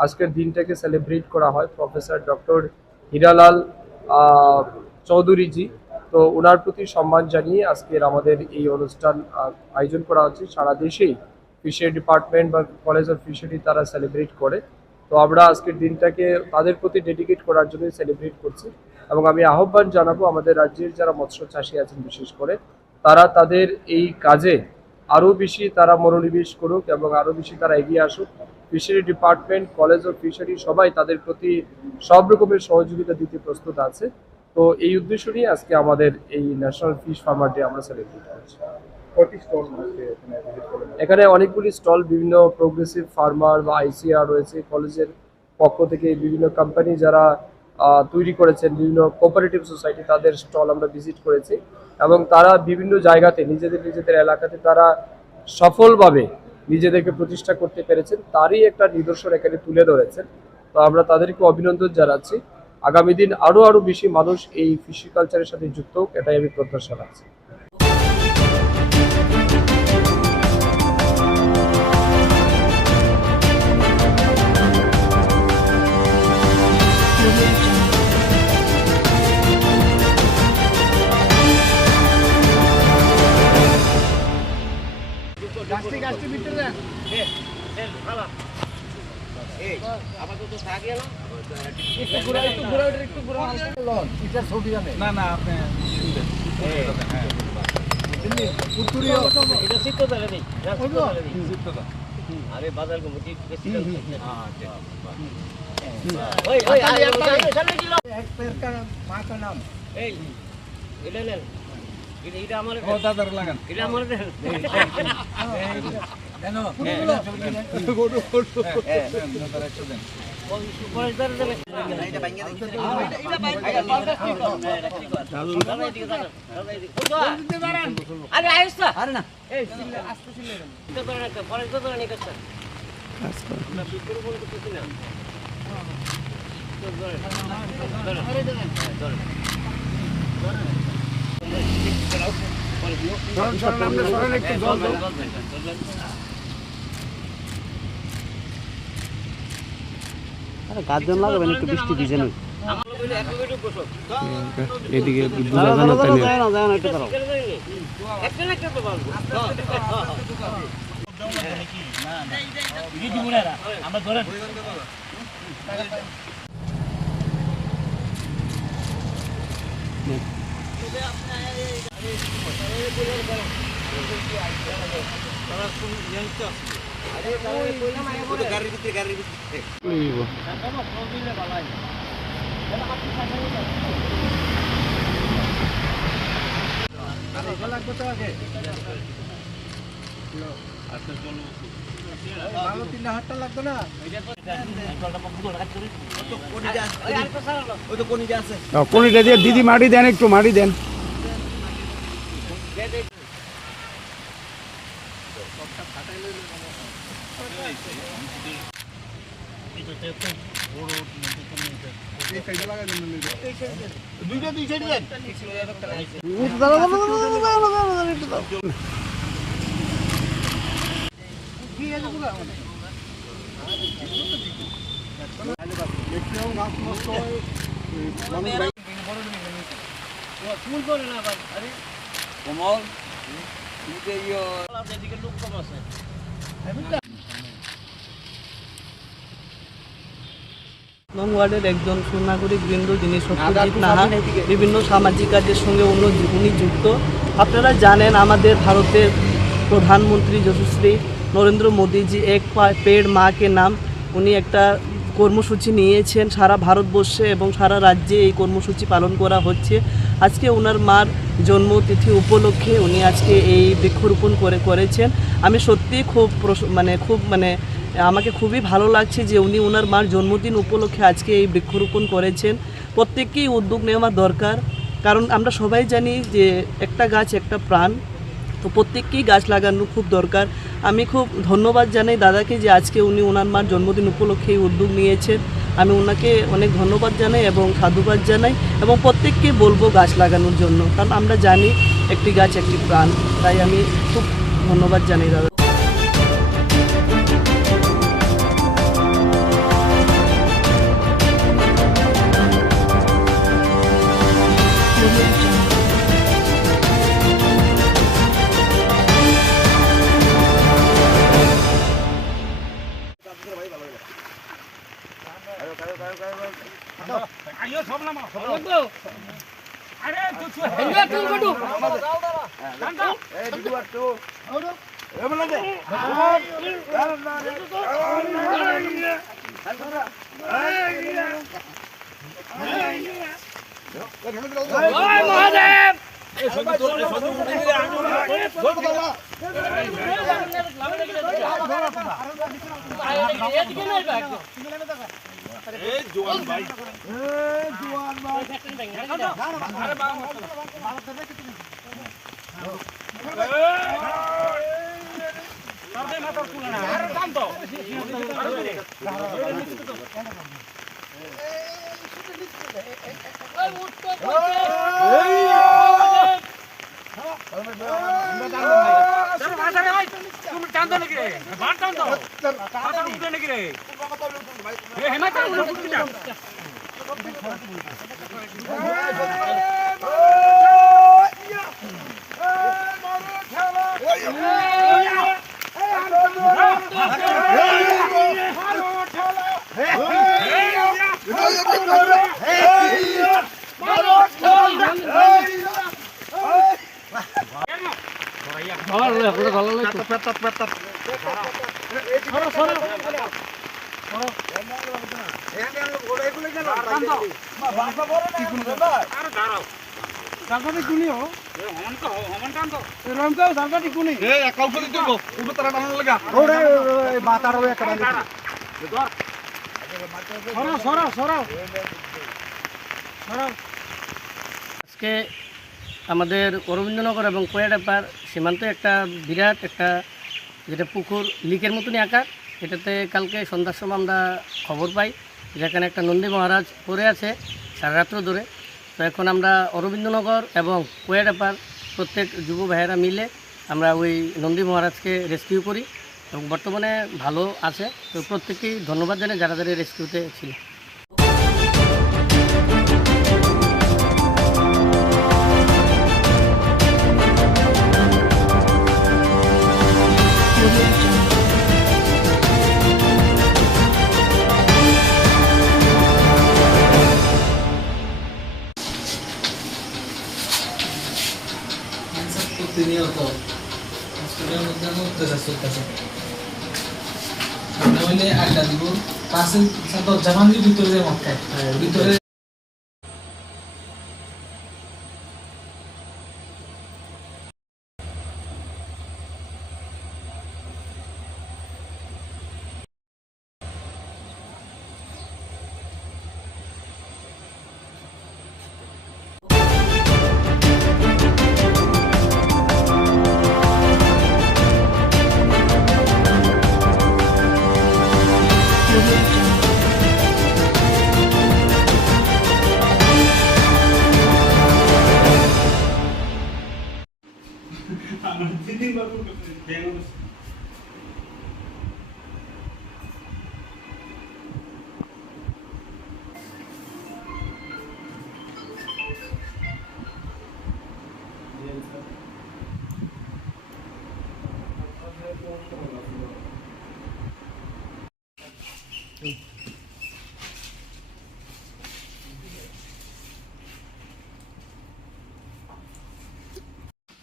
আজকের দিনটাকে সেলিব্রেট করা হয়, প্রফেসর ডক্টর হীরালাল চৌধুরীজি, তো ওনার প্রতি সম্মান জানিয়ে আজকের আমাদের এই অনুষ্ঠান আয়োজন করা হচ্ছে। সারা দেশেই ফিশারি ডিপার্টমেন্ট বা কলেজ অফ ফিশারি তারা সেলিব্রেট করে, তো আমরা আজকের দিনটাকে তাদের প্রতি ডেডিকেট করার জন্যই সেলিব্রেট করছি। এবং আমি আহ্বান জানাবো আমাদের রাজ্যের যারা মৎস্য চাষী আছেন বিশেষ করে, তারা তাদের এই কাজে আরও বেশি তারা মনোনিবেশ করুক এবং আরও বেশি তারা এগিয়ে আসুক। Fishery department, college of fishery সবাই তাদের প্রতি সব রকমের সহযোগিতা দিতে প্রস্তুত আছে। তো এই উদ্দেশ্য নিয়ে আজকে আমাদের এই ন্যাশনাল ফিশ ফার্মার ডে আমরা সেলিব্রেট করছি। এখানে অনেকগুলি স্টল, বিভিন্ন প্রোগ্রেসিভ ফার্মার বা ICR রয়েছে, কলেজের পক্ষ থেকে বিভিন্ন কোম্পানি যারা তৈরি করেছেন, বিভিন্ন কোঅপারেটিভ সোসাইটি, তাদের স্টল আমরা ভিজিট করেছি এবং তারা বিভিন্ন জায়গাতে নিজেদের এলাকাতে তারা সফলভাবে নিজেদেরকে প্রতিষ্ঠা করতে পেরেছেন, তারই একটা নিদর্শন এখানে তুলে ধরেছেন। তো আমরা তাদেরকে অভিনন্দন জানাচ্ছি। আগামী দিন আরও বেশি মানুষ এই ফিশি কালচারের সাথে যুক্ত হোক, এটাই আমি প্রত্যাশা রাখছি। আরে বাজার কমিটি এটা আমার লাগান, এটা আমার আরে আইসা আরে না এই আস্তে ছিল তো ধরে না পরে তো ধরে নিয়ে আসছে আচ্ছা না বিক্রি বলতে কিছু না গাজন লাগাবেন একটু বৃষ্টি ভিজে নয় এদিকে বোঝা যায় না তাই না একটু দাঁড়াও একটা না কেটে বলবো আমরা ধরেন কোনিটা দিয়ে দিদি মাটি দেন, একটু মাটি দেন। ফুল করে না ভাই আরে কমল এদিকে লোক কম আছে নং ওয়ার্ডের একজন সুনাগরিক বৃন্দ যিনি সত্যজিৎ নাহা বিভিন্ন সামাজিক কাজের সঙ্গে উনি যুক্ত। আপনারা জানেন আমাদের ভারতের প্রধানমন্ত্রী যশস্বী নরেন্দ্র মোদীজি এক পেড় মা কে নাম উনি একটা কর্মসূচি নিয়েছেন সারা ভারতবর্ষে এবং সারা রাজ্যে এই কর্মসূচি পালন করা হচ্ছে। আজকে ওনার মার জন্মতিথি উপলক্ষে উনি আজকে এই বৃক্ষরোপণ করেছেন। আমি সত্যিই খুব আমাকে খুবই ভালো লাগছে যে উনি ওনার মার জন্মদিন উপলক্ষে আজকে এই বৃক্ষরোপণ করেছেন। প্রত্যেককেই উদ্যোগ নেওয়া দরকার, কারণ আমরা সবাই জানি যে একটা গাছ একটা প্রাণ, তো প্রত্যেককেই গাছ লাগানো খুব দরকার। আমি খুব ধন্যবাদ জানাই দাদাকে যে আজকে উনি ওনার মার জন্মদিন উপলক্ষে এই উদ্যোগ নিয়েছেন। আমি ওনাকে অনেক ধন্যবাদ জানাই এবং সাধুবাদ জানাই এবং প্রত্যেককে বলবো গাছ লাগানোর জন্য, কারণ আমরা জানি একটি গাছ একটি প্রাণ। তাই আমি খুব ধন্যবাদ জানাই দাদা। আজকে আমাদের অরবিন্দনগর এবং কোয়াডাপার সীমান্তে একটা বিরাট একটা যেটা পুকুর লিকের মতনই আকার, এটাতে কালকে সন্ধ্যার সময় আমরা খবর পাই যেখানে একটা নন্দী মহারাজ পড়ে আছে সারা রাত্র ধরে। তো এখন আমরা অরবিন্দনগর এবং কোয়াডাপার প্রত্যেক যুব ভাইয়েরা মিলে আমরা ওই নন্দী মহারাজকে রেস্কিউ করি এবং বর্তমানে ভালো আছে। তো প্রত্যেককেই ধন্যবাদ জানাই যারা যারা রেস্কিউতে ছিল। প্রতিনিয়ত হসপিটালের মধ্যে অত্যাচার চলতেছে। সামনে হইলে আড্ডা দিব, পাশে দরজা ভাঙি ভিতরে যে মদ খায়, ভিতরে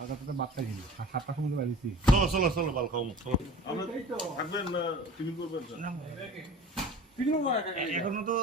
হাজারটা বার্তা ছিল 7টার সময় বেরিয়েছি। চলো চলো চলো ভালো খাও চলো। আমরা থাকবেন না টিফিন করবেন এখনো তো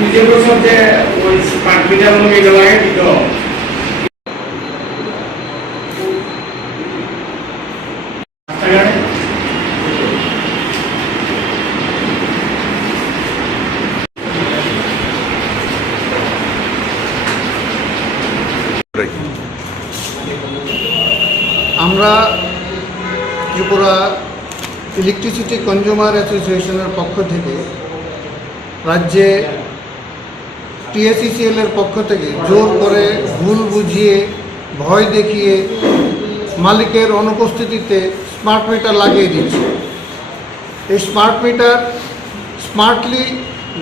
নিজে বলছেন যে ওই স্মার্ট মিটার অনুযায়ী লাগাই দিত। আমরা ত্রিপুরা ইলেকট্রিসিটি কনজিউমার অ্যাসোসিয়েশনের পক্ষ থেকে রাজ্যে TSECL এর পক্ষ থেকে জোর করে ভুল বুঝিয়ে ভয় দেখিয়ে মালিকের অনুপস্থিতিতে স্মার্ট মিটার লাগিয়ে দিচ্ছে। এই স্মার্ট মিটার স্মার্টলি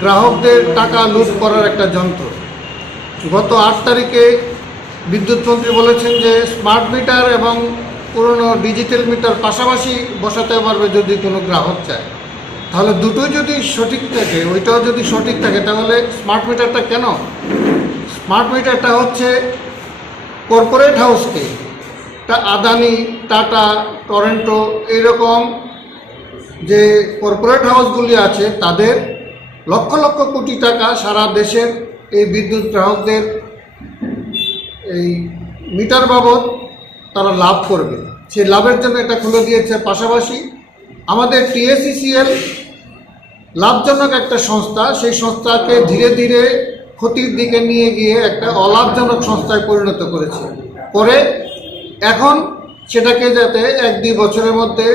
গ্রাহকদের টাকা লুট করার একটা যন্ত্র। গত 8 তারিখে বিদ্যুৎ মন্ত্রী বলেছেন যে স্মার্ট মিটার এবং পুরনো ডিজিটাল মিটার পাশাপাশি বসাতে পারবে যদি কোনো গ্রাহক চায়। তাহলে দুটোই যদি সঠিক থাকে, ওইটাও যদি সঠিক থাকে, তাহলে স্মার্ট মিটারটা কেন? স্মার্ট মিটারটা হচ্ছে কর্পোরেট হাউসকে, আদানি, টাটা, টরেন্টো এইরকম যে কর্পোরেট হাউসগুলি আছে তাদের লক্ষ লক্ষ কোটি টাকা সারা দেশের এই বিদ্যুৎ গ্রাহকদের এই মিটার বাবদ তারা লাভ করবে, সেই লাভের জন্য এটা খুলে দিয়েছে। পাশাপাশি আমাদের TACCL লাভজনক একটা সংস্থা, সেই সংস্থাকে ধীরে ধীরে ক্ষতির দিকে নিয়ে গিয়ে একটা অলাভজনক সংস্থায় পরিণত করেছে, করে এখন সেটাকে যাতে 1-2 বছরের মধ্যে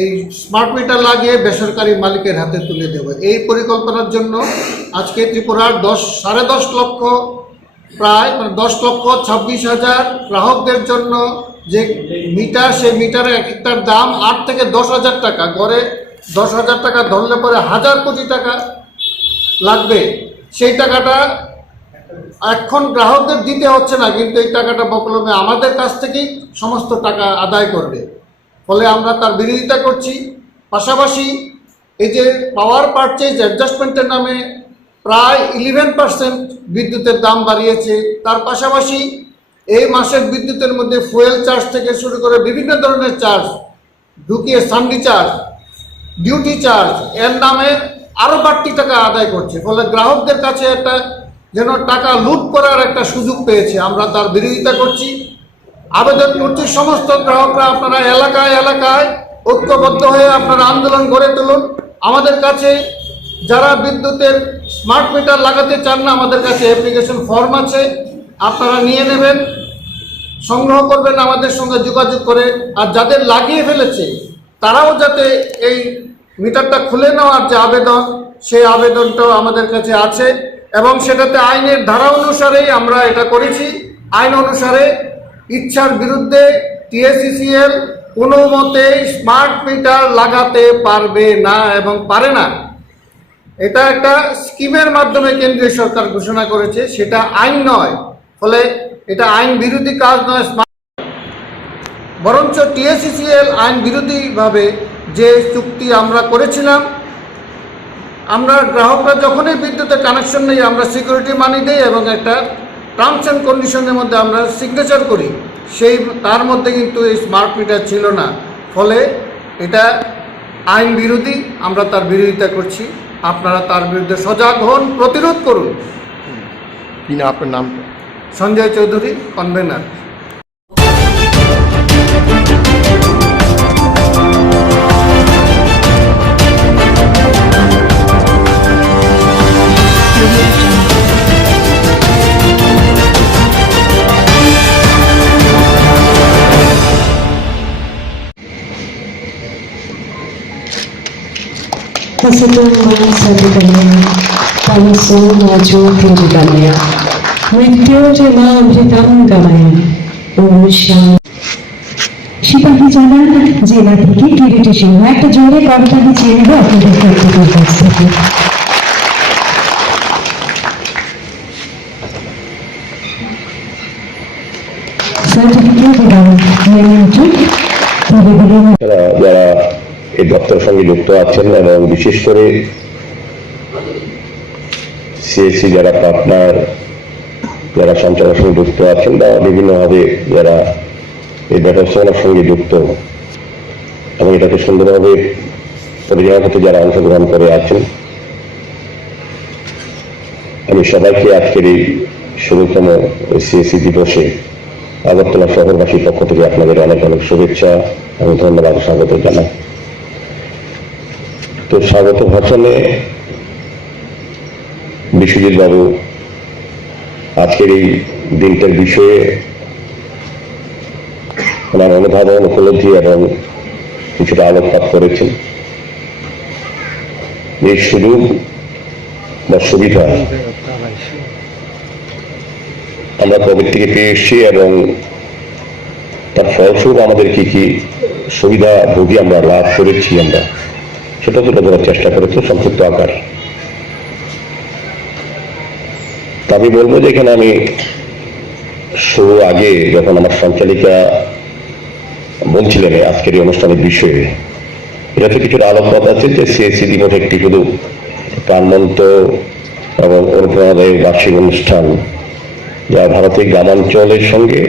এই স্মার্ট মিটার লাগিয়ে বেসরকারি মালিকের হাতে তুলে দেবে, এই পরিকল্পনার জন্য আজকে ত্রিপুরার 10.5 লক্ষ প্রায় 10,26,000 গ্রাহকদের জন্য যে মিটার, সেই মিটারের এক একটার দাম 8 থেকে 10,000 টাকা, গড়ে 10,000 টাকা ধরলে পরে 1,000 কোটি টাকা লাগবে। সেই টাকাটা এখন গ্রাহকদের দিতে হচ্ছে না, কিন্তু এই টাকাটা বকলমে আমাদের কাছ থেকেই সমস্ত টাকা আদায় করবে, ফলে আমরা তার বিরোধিতা করছি। পাশাপাশি এই যে পাওয়ার পারচেজ অ্যাডজাস্টমেন্টের নামে প্রায় 11% বিদ্যুতের দাম বাড়িয়েছে, তার পাশাপাশি এই মাসের বিদ্যুতের মধ্যে ফুয়েল চার্জ থেকে শুরু করে বিভিন্ন ধরনের চার্জ ঢুকিয়ে সান্ডি চার্জ, ডিউটি চার্জ এর নামে আরও বাড়তি টাকা আদায় করছে, ফলে গ্রাহকদের কাছে একটা যেন টাকা লুট করার একটা সুযোগ পেয়েছে। আমরা তার বিরোধিতা করছি, আবেদন করছি সমস্ত গ্রাহকরা আপনারা এলাকায় এলাকায় ঐক্যবদ্ধ হয়ে আপনারা আন্দোলন গড়ে তুলুন। আমাদের কাছে যারা বিদ্যুতের স্মার্ট মিটার লাগাতে চান না, আমাদের কাছে অ্যাপ্লিকেশন ফর্ম আছে, আপনারা নিয়ে নেবেন, সংগ্রহ করবেন আমাদের সঙ্গে যোগাযোগ করে। আর যাদের লাগিয়ে ফেলেছে তারাও যাতে এই মিটারটা খুলে নেওয়ার যে আবেদন, সেই আবেদনটাও আমাদের কাছে আছে এবং সেটাতে আইনের ধারা অনুসারেই আমরা এটা করেছি। আইন অনুসারে ইচ্ছার বিরুদ্ধে TACCL কোনো মতে স্মার্ট মিটার লাগাতে পারবে না এবং পারে না। এটা একটা স্কিমের মাধ্যমে কেন্দ্রীয় সরকার ঘোষণা করেছে, সেটা আইন নয়, ফলে এটা আইন বিরোধী কাজ নয়। বরঞ্চ TACCL আইন বিরোধীভাবে যে চুক্তি আমরা করেছিলাম, আমরা গ্রাহকরা যখনই বিদ্যুতের কানেকশন নেই আমরা সিকিউরিটি মানি দিই এবং একটা টার্মস অ্যান্ড কন্ডিশনের মধ্যে আমরা সিগনেচার করি, তার মধ্যে কিন্তু এই স্মার্ট মিটার ছিল না, ফলে এটা আইন বিরোধী, আমরা তার বিরোধিতা করছি। আপনারা তার বিরুদ্ধে সজাগ হন, প্রতিরোধ করুন। কি না আপনার নাম? সঞ্জয় চৌধুরী, কনভেনার। সিপাহী জানা জেলা থেকে কিরিটি সিংহ, একটা জোরে করতালি চেয়ে নেব আপনাদের প্রত্যেকের কাছ থেকে। যারা এই দপ্তরের সঙ্গে যুক্ত আছেন এবং বিশেষ করে CSC যারা পার্টনার, যারা সঞ্চালনের সঙ্গে যুক্ত আছেন বা বিভিন্নভাবে যারা এই ব্যবস্থাপনার সঙ্গে যুক্ত এবং এটাকে সুন্দরভাবে পরিচালনা করতে যারা অংশগ্রহণ করে আছেন, আমি সবাইকে আজকের এই 16তম CSC দিবসে আগরতলা শহরবাসীর পক্ষ থেকে আপনাদের অনেক অনেক শুভেচ্ছা এবং ধন্যবাদ স্বাগত জানাই। তো স্বাগত ভাষণে বিশ্বজিৎ বাবু আজকের এই দিনটার বিষয়ে ওনার অনুধাবন, উপলব্ধি এবং কিছুটা আলোকপাত করেছেন। এই সুযোগ বা সুবিধা আমরা কোভিড থেকে পেয়ে এসেছি এবং তার ফলস্বরূপ আমাদের কি কি সুবিধা ভোগী আমরা লাভ করেছি, আমরা সেটা তুলে ধরার চেষ্টা করেছে সংক্ষিপ্ত আকার। তা আমি বলবো যে এখানে আমি শুরু আগে যখন আমার সঞ্চালিকা বলছিলেন আজকের এই অনুষ্ঠানের বিষয়ে, এটাতে কিছুটা আলোকপাত আছে যে সিএসসি দিবস একটি শুধু প্রাণবন্ত এবং অনুপ্রেরণাদায়ক বার্ষিক অনুষ্ঠান, যা ভারতের গ্রামাঞ্চলের সঙ্গে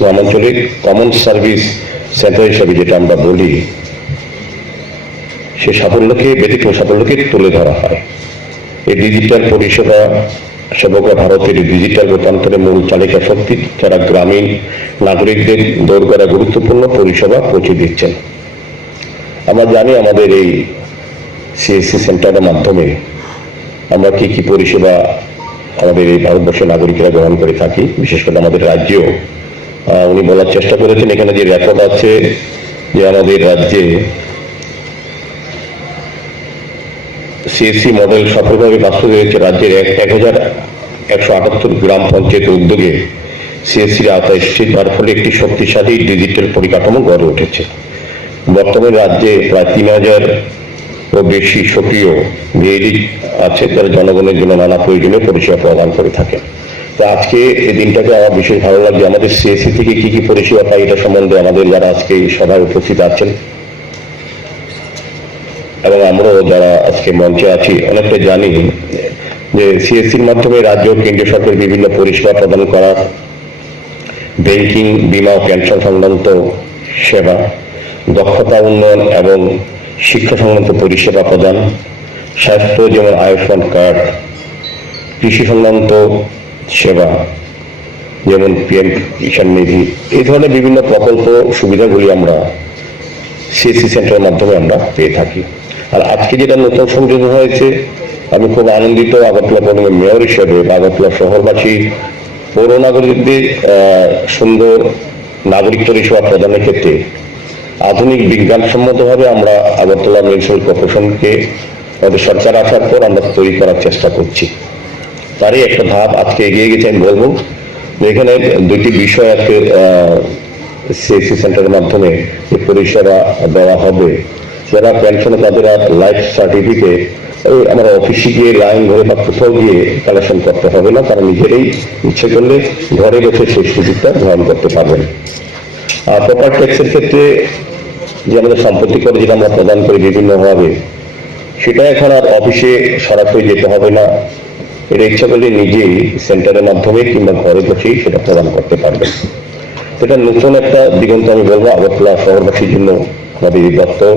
গ্রামাঞ্চলে কমন সার্ভিস সেন্টার হিসাবে যেটা আমরা বলি, সে সাফল্যকে ব্যতিক্রম সাফল্যকে তুলে ধরা হয়। এই ডিজিটাল পরিষেবা সেবকরা ভারতের ডিজিটাল রূপান্তরের মূল চালিকা শক্তি, যারা গ্রামীণ নাগরিকদের দরকারে গুরুত্বপূর্ণ পরিষেবা পৌঁছে দিচ্ছেন। আমরা জানি আমাদের এই সিএসসি সেন্টারের মাধ্যমে আমরা কি কি পরিষেবা আমাদের এই ভারতবর্ষের নাগরিকরা গ্রহণ করে থাকি, বিশেষ করে আমাদের রাজ্যেও। উনি বলার চেষ্টা করেছেন এখানে যে রেকর্ড আছে যে আমাদের রাজ্যে সিএসসি মডেল সফলভাবে বাস্তবায়িত হয়েছে। রাজ্যের 1178 গ্রাম পঞ্চায়েতের উদ্যোগে সিএসসির আওতায় এসেছে, যার ফলে একটি শক্তিশালী ডিজিটাল পরিকাঠামো গড়ে উঠেছে। বর্তমানে রাজ্যে প্রায় 3000 ও বেশি সক্রিয় ভিএডি আছে, যারা জনগণের জন্য নানা প্রয়োজনীয় পরিষেবা প্রদান করে থাকে। তো আজকে এই দিনটাকে আমার বিশেষ ভালো লাগছে। আমাদের সিএসসি থেকে কি কি পরিষেবা পাই এটা সম্বন্ধে আমাদের যারা আজকে এই সভায় উপস্থিত আছেন এবং আমরাও যারা আজকে মঞ্চে আছি অনেকটা জানি যে সিএসসির মাধ্যমে রাজ্য ও কেন্দ্রীয় সরকারের বিভিন্ন পরিষেবা প্রদান করা, ব্যাংকিং, বীমা ও পেনশন সংক্রান্ত সেবা, দক্ষতা উন্নয়ন এবং শিক্ষা সংক্রান্ত পরিষেবা প্রদান, স্বাস্থ্য যেমন আয়ুষ্মান কার্ড, কৃষি সংক্রান্ত সেবা যেমন পিএম কিষাণ নিধি, এই ধরনের বিভিন্ন প্রকল্প সুবিধাগুলি আমরা সিএসসি সেন্টারের মাধ্যমে আমরা পেয়ে থাকি। আর আজকে যেটা নতুন সংযোজন হয়েছে, আমি খুব আনন্দিত আগরতলা পৌরনিগমের মেয়র হিসেবে আগরতলা শহরবাসী পৌর নাগরিকদের সুন্দর নাগরিক পরিষেবা প্রদানের ক্ষেত্রে আধুনিক বিজ্ঞানসম্মতভাবে আমরা আগরতলা মিউনিসিপ্যাল কর্পোরেশনকে আমাদের সরকার আসার পর আমরা তৈরি করার চেষ্টা করছি। তারই একটা ধাপ আজকে এগিয়ে গেছে। আমি বলবো যে এখানে দুটি বিষয় আজকে সিএসসি সেন্টারের মাধ্যমে যে পরিষেবা দেওয়া হবে, যারা পেনশনে তাদের লাইফ সার্টিফিকেট আমরা অফিসে গিয়ে লাইন ধরে বা কোথাও গিয়ে কালেকশন করতে হবে না, তারা নিজেরাই ইচ্ছে করলে ঘরে বসে সেই সুযোগটা গ্রহণ করতে পারবেন। আর প্রপার ট্যাক্সের ক্ষেত্রে যে আমাদের সম্পত্তি করে যেটা আমরা প্রদান করি বিভিন্নভাবে, সেটা এখন আর অফিসে সরাসরি যেতে হবে না, এটা ইচ্ছা করলে নিজেই সেন্টারের মাধ্যমে কিংবা ঘরে বসেই সেটা প্রদান করতে পারবেন। এটা নতুন একটা দিগন্ত আমি বলবো আগরতলা শহরবাসীর জন্য আমাদের এই দপ্তর।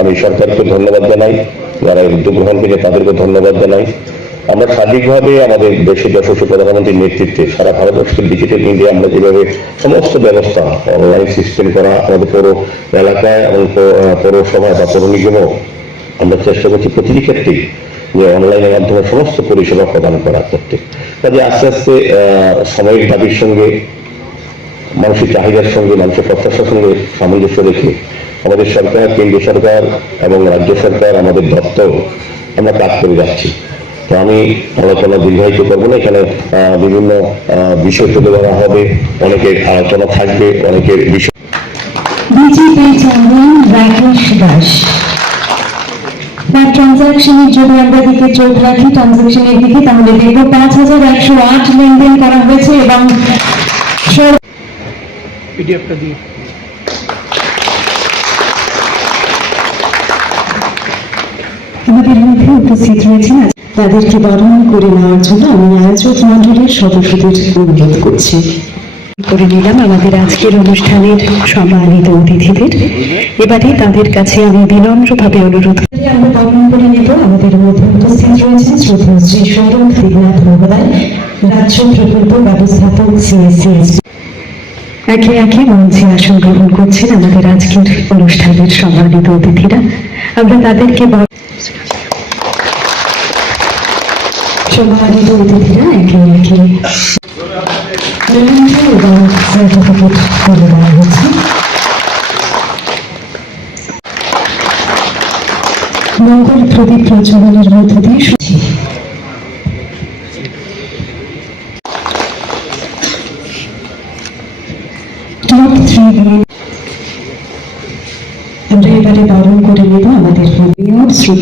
আমি সরকারকে ধন্যবাদ জানাই, যারা উদ্যোগ গ্রহণ করেছে তাদেরকে ধন্যবাদ জানাই। আমরা সার্বিকভাবে আমাদের দেশের যশস্বী প্রধানমন্ত্রীর নেতৃত্বে সারা ভারতবর্ষের ডিজিটাল ইন্ডিয়া আমরা যেভাবে সমস্ত ব্যবস্থা অনলাইন সিস্টেম করা, আমাদের পৌর এলাকায় এবং পৌরসভায় বা পৌর নিগমেও আমরা চেষ্টা করছি প্রতিটি ক্ষেত্রেই যে অনলাইনের মাধ্যমে সমস্ত পরিষেবা প্রদান করা করতে। কাজে আস্তে আস্তে সময়ের দাবির সঙ্গে, মানুষের চাহিদার সঙ্গে, মানুষের প্রত্যাশার সঙ্গে সামঞ্জস্য রেখে আমাদের সরকার, কেন্দ্রীয় সরকার এবং রাজ্য সরকার, আমাদের দপ্তর আমরা কাজ করে যাচ্ছি। তো আমি আলোচনা দীর্ঘায়িত করবো না, এখানে বিভিন্ন বিষয় তুলে ধরা হবে, অনেকের আলোচনা থাকবে, অনেকের বিষয়। বিজেপি চেয়ারম্যান রাকেশ দাস, ট্রানজাকশনের যদি আমরা দিকে চোখ রাখি ট্রানজাকশনের দিকে, তাহলে দেখবো 5108 লেনদেন করা হয়েছে এবং পিডিএফটা দিয়ে আমাদের মধ্যে উপস্থিত রয়েছেন, তাদেরকে বরণ করে নেওয়ার জন্য আমি আয়োজক মন্ডলীর সদস্যদের অনুরোধ করছি। করে নিলাম আমাদের আজকের অনুষ্ঠানের সম্মানিত অতিথিদের। এবারে তাদের কাছে আমি বিনম্রভাবে অনুরোধ করি, আমরা বরণ করে নেব। আমাদের মধ্যে উপস্থিত রয়েছেন শ্রদ্ধেয় শ্রী স্বরূপ দেবনাথ মহোদয়, রাজ্য প্রকল্প ব্যবস্থাপক সিএসসি। একে একে মঞ্চে আসন গ্রহণ করছেন আমাদের আজকের অনুষ্ঠানের সম্মানিত অতিথিরা। আমরা তাদেরকে সম্মানিত অতিথিরা একে একে এবং সার্টিফিকেট করে দেওয়া হচ্ছে। মঙ্গল প্রদীপ প্রজ্বলনের মধ্য দিয়ে টপ 3 আমরা এবারে বরণ করে দেব আমাদের মেয়র শ্রী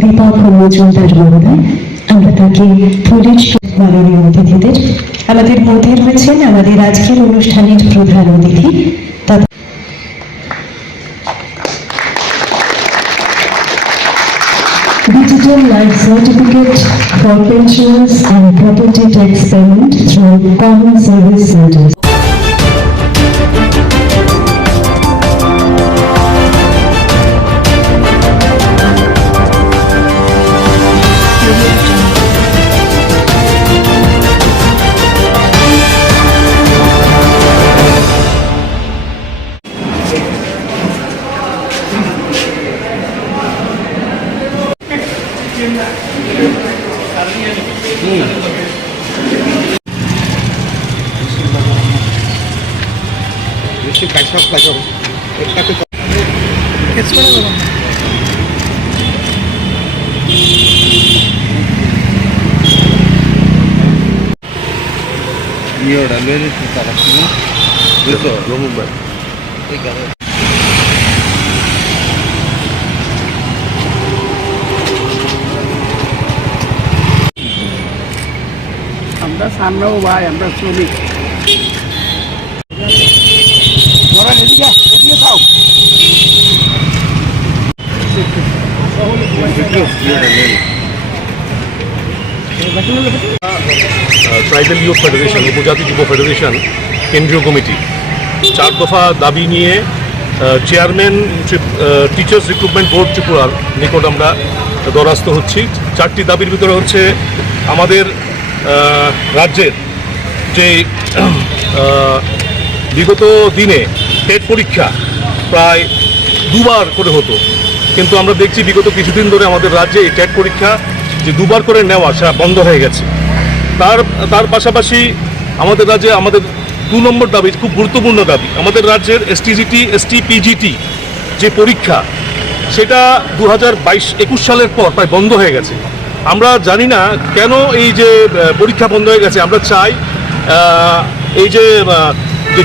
দীপক মজুমদার মহোদয়। আমরা তাকে ফুলের মাননীয় অতিথিদের আমাদের মধ্যে রয়েছেন আমাদের আজকের অনুষ্ঠানের প্রধান অতিথি Digital Life Certificate for Pensioners and Property Tax Payment through Common Service Centers. আমরা সামনেও ভাই আমরা শ্রমিক ট্রাইবাল ইউথ ফেডারেশন, উপজাতি যুব ফেডারেশন কেন্দ্রীয় কমিটি 4 দফা দাবি নিয়ে চেয়ারম্যান টিচার্স রিক্রুটমেন্ট বোর্ড ত্রিপুরার নিকট আমরা দরাস্ত হচ্ছি। 4টি দাবির ভিতরে হচ্ছে আমাদের রাজ্যের যে বিগত দিনে টেট পরীক্ষা প্রায় 2বার করে হতো, কিন্তু আমরা দেখছি বিগত কিছুদিন ধরে আমাদের রাজ্যে এই টেট পরীক্ষা যে 2বার করে নেওয়া সেটা বন্ধ হয়ে গেছে। তার পাশাপাশি আমাদের রাজ্যে আমাদের 2 নম্বর দাবি, খুব গুরুত্বপূর্ণ দাবি, আমাদের রাজ্যের STGT STPGT যে পরীক্ষা সেটা 2022-21 সালের পর প্রায় বন্ধ হয়ে গেছে। আমরা জানি না কেন এই যে পরীক্ষা বন্ধ হয়ে গেছে। আমরা চাই এই যে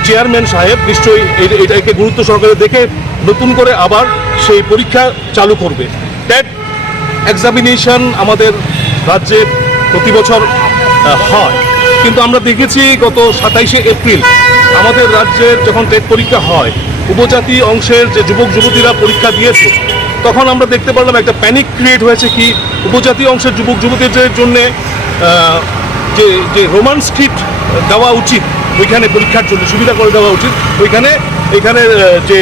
চেয়ারম্যান সাহেব নিশ্চয়ই এটাকে গুরুত্ব সহকারে দেখে নতুন করে আবার সেই পরীক্ষা চালু করবে। টেট এক্সামিনেশন আমাদের রাজ্যে প্রতি বছর হয়, কিন্তু আমরা দেখেছি গত 27শে এপ্রিল আমাদের রাজ্যের যখন টেট পরীক্ষা হয়, উপজাতি অংশের যে যুবক যুবতীরা পরীক্ষা দিয়েছে, তখন আমরা দেখতে পারলাম একটা প্যানিক ক্রিয়েট হয়েছে কি উপজাতি অংশের যুবক যুবতীদের জন্যে যে রোমান্স কিট দেওয়া উচিত, ওইখানে পরীক্ষার জন্য সুবিধা করে দেওয়া উচিত, এখানে যে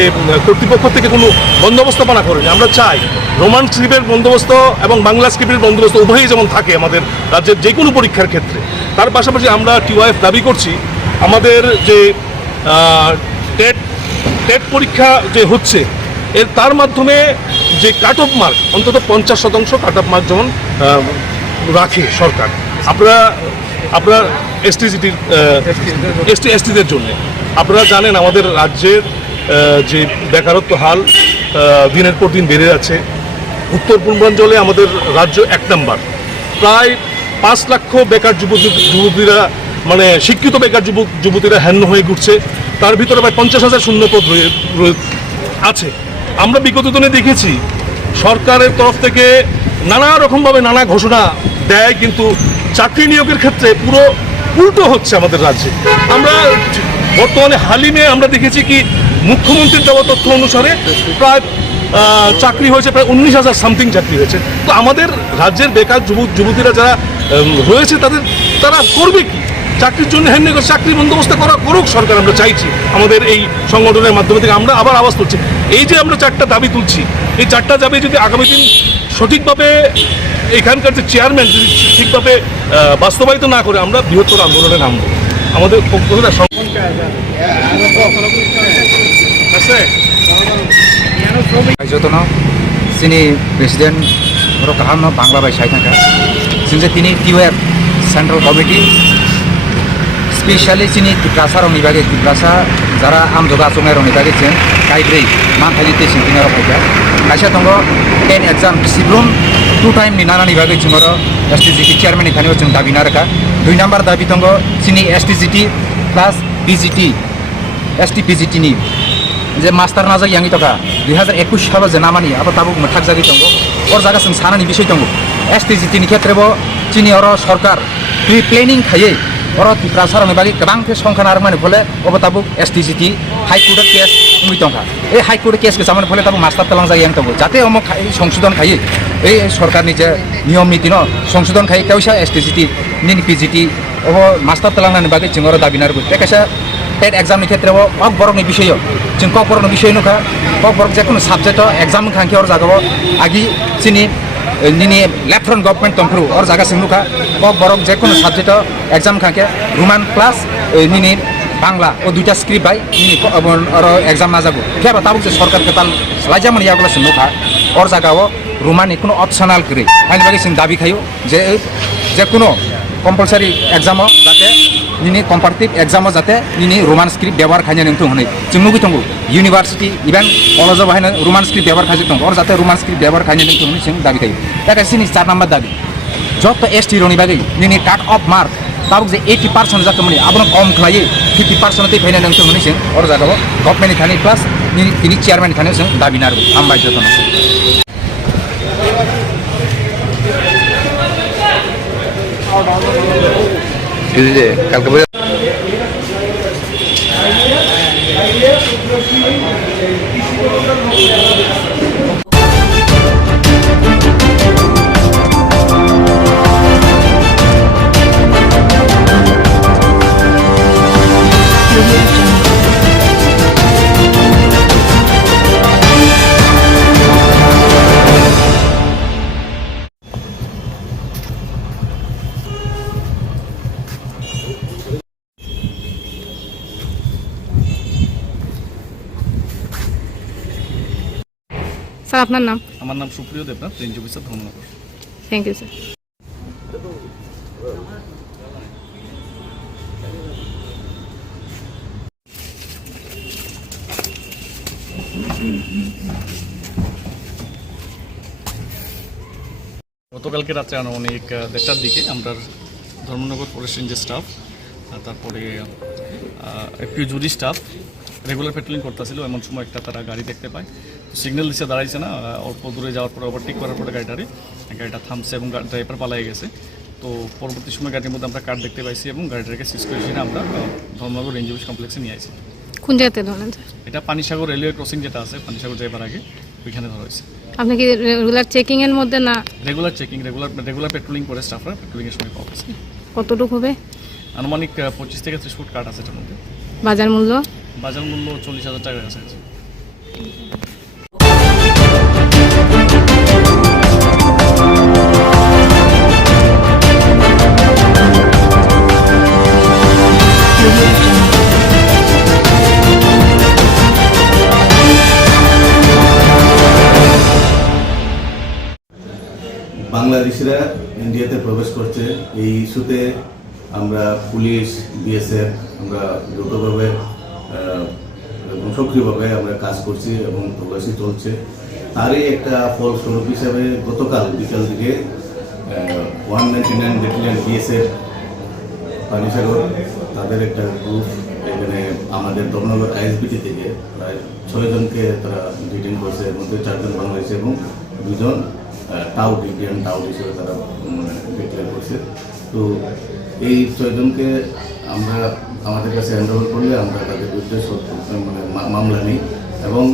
কর্তৃপক্ষ থেকে কোনো বন্দোবস্তপনা করেনি। আমরা চাই রোমান স্ক্রিপ্টের বন্দোবস্ত এবং বাংলা স্ক্রিপ্টের বন্দোবস্ত উভয়ই যেমন থাকে আমাদের রাজ্যের যে কোনো পরীক্ষার ক্ষেত্রে। তার পাশাপাশি আমরা TYF দাবি করছি আমাদের যে টেট পরীক্ষা যে হচ্ছে তার মাধ্যমে যে কাট অফ মার্ক অন্তত 50% কাট অফ মার্ক যেমন রাখে সরকার। আপনারা STদের জন্য আপনারা জানেন আমাদের রাজ্যের যে বেকারত্ব হাল দিনের পর দিন বেড়ে যাচ্ছে। উত্তর পূর্বাঞ্চলে আমাদের রাজ্য 1 নম্বর, প্রায় 5 লক্ষ বেকার যুবতীরা মানে শিক্ষিত বেকার যুবতীরা হ্যান্য হয়ে ঘুরছে। তার ভিতরে প্রায় 50,000 শূন্যপদ আছে। আমরা বিগত দিনে দেখেছি সরকারের তরফ থেকে নানা রকমভাবে নানা ঘোষণা দেয়, কিন্তু চাকরি নিয়োগের ক্ষেত্রে পুরো উল্টো হচ্ছে আমাদের রাজ্যে। আমরা বর্তমানে হালিমে আমরা দেখেছি কি মুখ্যমন্ত্রীর দেওয়া তথ্য অনুসারে প্রায় চাকরি হয়েছে প্রায় 19,000 সামথিং চাকরি হয়েছে। তো আমাদের রাজ্যের বেকার যুবতীরা যারা রয়েছে তারা করবে কি? চাকরির জন্য হ্যান্ড করে চাকরির বন্দোবস্ত করুক সরকার। আমরা চাইছি আমাদের এই সংগঠনের মাধ্যমে থেকে আমরা আবার আওয়াজ তুলছি। এই যে আমরা 4টা দাবি তুলছি, এই 4টা দাবি যদি আগামী দিন সঠিকভাবে এখানকার যে চেয়ারম্যান যদি ঠিকভাবে বাস্তবায়িত না করে আমরা বৃহত্তর আন্দোলনে নামব। আমাদের যতন চিনি প্রেসিডেন্ট কাহাম বাংলা বাই থাকা जों তিনি TYF সেন্ট্রাল কমিটি স্পেশালি চিনি টিপ্রাসা রংनि बागै टिप्रासा যারা আমজোগা চংनाय रंनि बागै जों गायब्रै मानथायनि टेसिं तिनार फैगा खायसे दङ 10 एग्जाम सिब्रुम 2 टाइम नि नानानि बागै जों STGT चेयरमैन थानायाव जों दाबि नारका 2 नाम्बार दाबि दङ चिनि STGT प्लस PGT STPGT नि যে মাস্টার না যাই ইয়াঙ্গি টাকা 2021 সালে যে নামানি আবার তাবুক থাক জাগি দङ ওর জায়গা जों সানানি বিষয় দङ STGT नि ক্ষেত্রে চিনি অর সরকার প্রি প্লেনিং খাইয়ে অর ত্রিপ্রাসারनि বাকি गोबां সংখ্যা আর মানে ফলে অব তাবুক STGT হাইকোর্ট কেস উই দङ এই হাইকোর্ট কেস কে জামানে ফলে তাবুক মাস্টার তেলাং যাই ইয়াং দङ যাতে অম সংশোধন খাইয়ে এই সরকারনি যে নিয়ম নীতি ন সংশোধন খাইয়ে কাউসা STGT Nini PGT of master তেলাংনাनि বাকি जों অর দাবি নারগো তেকাসা টেট এক্সামनि ক্ষেত্রে কক বরকनि বিষয় जों কক বরকनि বিষয় नुखा কক বরক যে কোনো সাবজেক্ট এক্সাম খাंखि অর জাগাव आगि चिनि निनी लेफ्टन गभर्नमेंट तंफ्रु और जागा सिंगुखा কক বরক যে কোনো সাবজেক্ট एग्जाम खांखे रोमान प्लस निनी बांग्ला ओ दुइटा स्क्रिप्ट बाय निनी और एग्जाम ना जागो केबा ताबुक जे सरकार के ताल लाइजामन यागला सिंगुखा और जागाव रोमान कोनो ऑप्शनल करे आइनि बागै जों दाबि खायो जे कोनो कम्पलसारि एग्जाम जाते निनी कम्पारेटिव एग्जाम जाते निनी रोमान स्क्रिप्ट व्यवहार खायनो नोंथों होनै जों नुगै दङ इउनिभार्सिटी इभेन कलेजाव बाहायनो रोमान स्क्रिप्ट व्यवहार खायनो दङ और जाते रोमान स्क्रिप्ट व्यवहार खायनो नोंथों होनै जों दाबि खायो ताकासिनि 4 नम्बर दाबि जत ST रोनि बागै निनी काट अफ मार्क ताबुक जे 80% जातो मनि आबनो कम खलायो 50% तै फैनो नोंथों होनै जों और जागाव गभर्नमेन्टनि थानि प्लास निनी चेयारमेननि थानि जों दाबि नारगौ हामबाय जतन এই যে কালকে স্যার আপনার নাম? আমার নাম Supriyo Debnath, range officer Dharmanagar. Thank you sir. গতকালকে রাত্রে অনেক 1:30টার দিকে আমরা ধর্মনগর পুলিশ রেঞ্জের স্টাফ, তারপরে একটু জুরি স্টাফ রেগুলার পেট্রোলিং করতেছিল। এমন সময় একটা তারা গাড়ি দেখতে পায়, সিগন্যাল দিচ্ছে দাঁড়াইছে না, অল্প দূরে যাওয়ার পরে ওভারটেক করার পরে গাড়িটা থামছে এবং ড্রাইভার পালাই গেছে। তো পরবর্তী সময় গাড়ির মধ্যে আমরা কার দেখতে পাইছি এবং গাড়িটাকে সিজ করে আমরা ধর্মনগর রেঞ্জ অফিস কমপ্লেক্সে নিয়ে আসি। কোন জায়গাতে ধরলেন স্যার? এটা পানিসাগর রেলওয়ে ক্রসিং যেটা আছে, পানিসাগর যাইবার আগে ওইখানে ধরা হয়েছে। আপনি কি রেগুলার চেকিং এর মধ্যে না? রেগুলার চেকিং, রেগুলার পেট্রোলিং করে স্টাফরা পেট্রোলিং এর সময় পাওয়া গেছে। কতটুকু হবে? আনুমানিক 25 থেকে 30 ফুট কাঠ আছে এটার মধ্যে। বাজার মূল্য? বাজার মূল্য 40,000 টাকার কাছাকাছি। বাংলাদেশিরা ইন্ডিয়াতে প্রবেশ করছে, এই ইস্যুতে আমরা পুলিশ, BSF আমরা দ্রুতভাবে এবং সক্রিয়ভাবে আমরা কাজ করছি এবং তল্লাশি চলছে। তারই একটা ফলস্বরূপ হিসাবে গতকাল বিকাল দিকে 199 ব্যাটালিয়ন BSF পানিসাগর তাদের একটা গ্রুপ এখানে আমাদের ধর্মনগর ISBT থেকে প্রায় 6 জনকে তারা ডিটেইন করছে, এর মধ্যে 4 জন বাংলাদেশি এবং 2 জন টাউট ইন্ডিয়ান টাউট হিসেবে তারা ডিক্লেয়ার করছে। তো এই 6 জনকে আমরা আমাদের কাছে হ্যান্ড ওভার করলে আমরা তাদের বিরুদ্ধে মামলা নিই এবং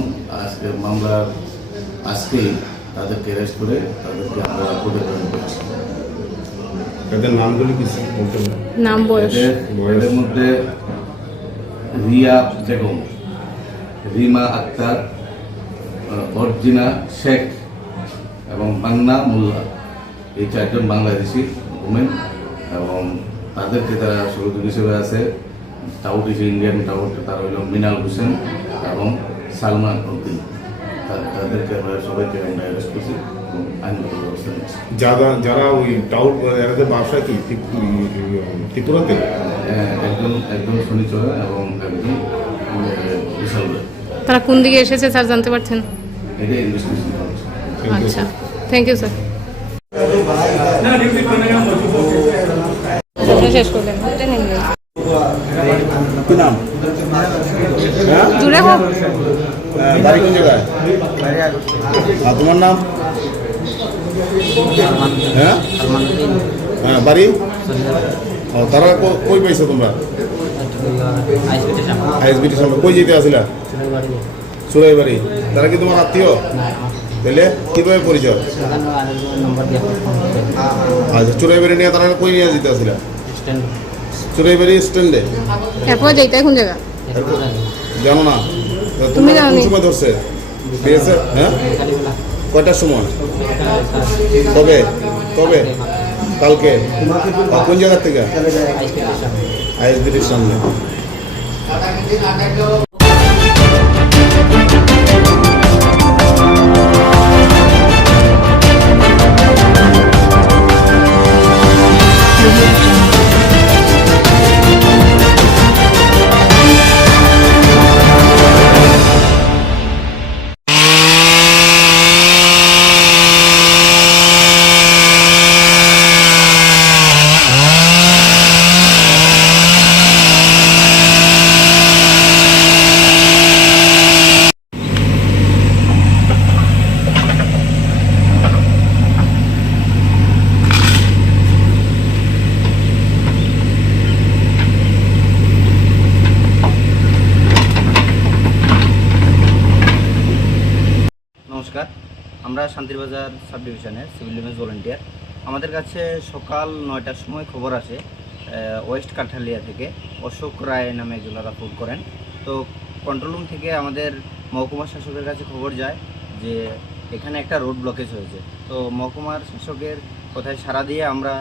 আজকেই তাদেরকে অ্যারেস্ট করে তাদেরকে আমরা কোর্টে প্রেরণ করছি। এদের নামগুলি কি বলতে হবে? নাম, বয়স? এদের মধ্যে রিয়া বেগম, রিমা আক্তার, অর্জিনা শেখ এবং বান্না মোল্লা, এই 4 জন বাংলাদেশি ওমেন এবং তাদেরকে তারা সহযোগী হিসেবে আছে টাউট হিসেবে ইন্ডিয়ান টাউট, তারা হইল মিনাল হোসেন এবং সালমান উদ্দিন। তাদেরকে আমরা সবাইকে আমরা অ্যারেস্ট করছি এবং আইনগত ব্যবস্থা নিচ্ছি। যারা ওই টাউট এলাকাতে ব্যবসায় কি ত্রিপুরাতে? একজন শনিচর এবং একজন বিশাল। তারা কোন দিকে এসেছে স্যার জানতে পারছেন? এটা ইনভেস্টিগেশন করছে। আচ্ছা, থ্যাংক ইউ স্যার। শেষ করলেন? কি নাম? হ্যাঁ? জুড়ে হোক। বাড়ি কোন জায়গায়? আর তোমার নাম? হ্যাঁ হ্যাঁ, বাড়ি? ও, তারা কই পাইছো তোমরা? আইএসবিটির সামনে। কই যেতে আসিলা? চুরাই বাড়ি। তারা কি তোমার আত্মীয়? তাহলে কিভাবে পরিচয়? আচ্ছা, চুরাই বাড়ি নিয়ে তারা কই নিয়ে যেতে আসিলা? চুরাই বাড়ি স্ট্যান্ডে। এরপর যাইতে কোন জায়গা জানো না? তুমি জানো? কোন সময় ধরছে? পেয়েছে? হ্যাঁ, কয়টার সময়? কবে কবে? কালকে। আর কোন জায়গার থেকে? আইএসবিটির সামনে। নমস্কার, আমরা শান্তিরবাজার সাব ডিভিশনের সিভিল ডিফেন্স ভলান্টিয়ার। আমাদের কাছে সকাল 9টার সময় খবর আসে ওয়েস্ট কাঠালিয়া থেকে অশোক রায় নামে একজন দাদা ফোন করেন। তো কন্ট্রোল রুম থেকে আমাদের মহকুমা শাসকের কাছে খবর যায় যে এখানে একটা রোড ব্লকেজ হয়েছে। তো মহকুমার শাসকের কথায় সাড়া দিয়ে আমরা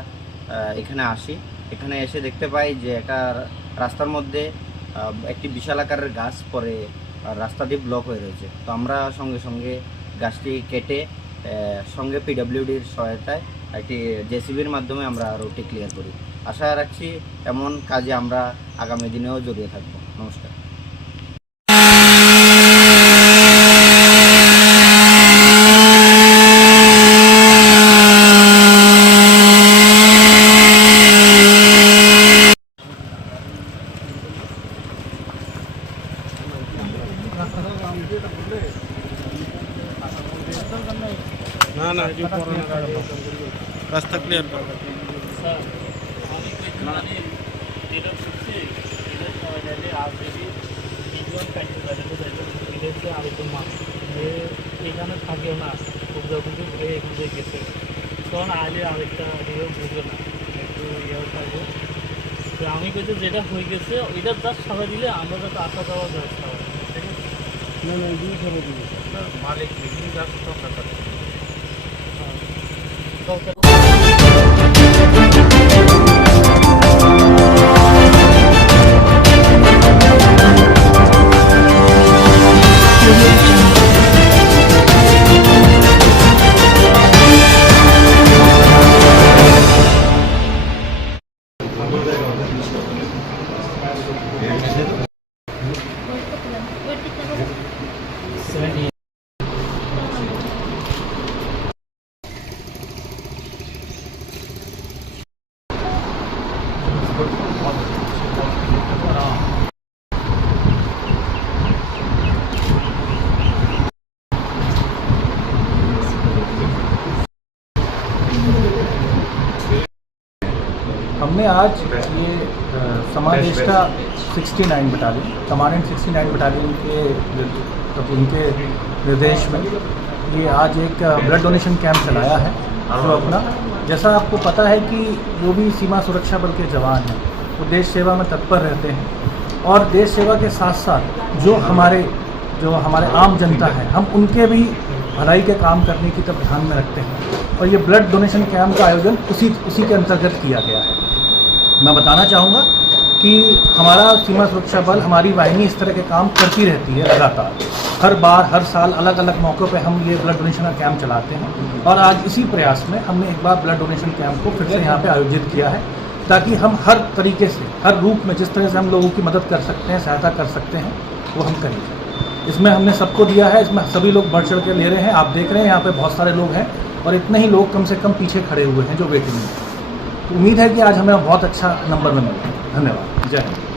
এখানে আসি। এখানে এসে দেখতে পাই যে একটা রাস্তার মধ্যে একটি বিশাল আকারের গাছ পরে রাস্তা দিয়ে ব্লক হয়ে রয়েছে। তো আমরা সঙ্গে সঙ্গে গাছটি কেটে সঙ্গে পিডব্লিউডির সহায়তায় একটি জেসিবির মাধ্যমে আমরা রোডটি ক্লিয়ার করি। আশা রাখছি এমন কাজে আমরা আগামী দিনেও জড়িয়ে থাকব। নমস্কার। রাস্তা ক্লিয়ার করো। এখানে থাকেও না, খুঁজে হয়ে এখানে গেছে, তখন আগে আরেকটা বুঝবে না, একটু ইয়েও থাকবে। তো আমি বলছি যেটা হয়ে গেছে ওইটা জাস্ট সবাই দিলে আমরা যাতে আসা যাওয়া ব্যবস্থা হবে, ঠিক আছে? না না, এগুলো সবাই দিবে মালিক জাস্ট দরকার। हमने आज ये समादेश का 69 बटालियन कमांडेंट 69 बटालियन के उनके निर्देश में ये आज एक ब्लड डोनेशन कैंप चलाया है। जो अपना जैसा आपको पता है कि जो भी सीमा सुरक्षा बल के जवान हैं वो देश सेवा में तत्पर रहते हैं और देश सेवा के साथ साथ जो हमारे आम जनता है हम उनके भी भलाई के काम करने की तरफ ध्यान में रखते हैं और ये ब्लड डोनेशन कैंप का आयोजन उसी के अंतर्गत किया गया है। मैं बताना चाहूँगा कि हमारा सीमा सुरक्षा बल हमारी वाहिनी इस तरह के काम करती रहती है लगातार। हर बार हर साल अलग अलग मौक़ों पे हम ये ब्लड डोनेशन का कैंप चलाते हैं और आज इसी प्रयास में हमने एक बार ब्लड डोनेशन कैंप को फिर से यहाँ पे आयोजित किया है ताकि हम हर तरीके से हर रूप में जिस तरह से हम लोगों की मदद कर सकते हैं, सहायता कर सकते हैं, वो हम करेंगे। इसमें हमने सबको दिया है, इसमें सभी लोग बढ़ चढ़ के ले रहे हैं। आप देख रहे हैं यहाँ पे बहुत सारे लोग हैं और इतने ही लोग कम से कम पीछे खड़े हुए हैं जो वेटिंग में। तो उम्मीद है कि आज हमें बहुत अच्छा नंबर में मिलेगा। धन्यवाद। जय हिंद।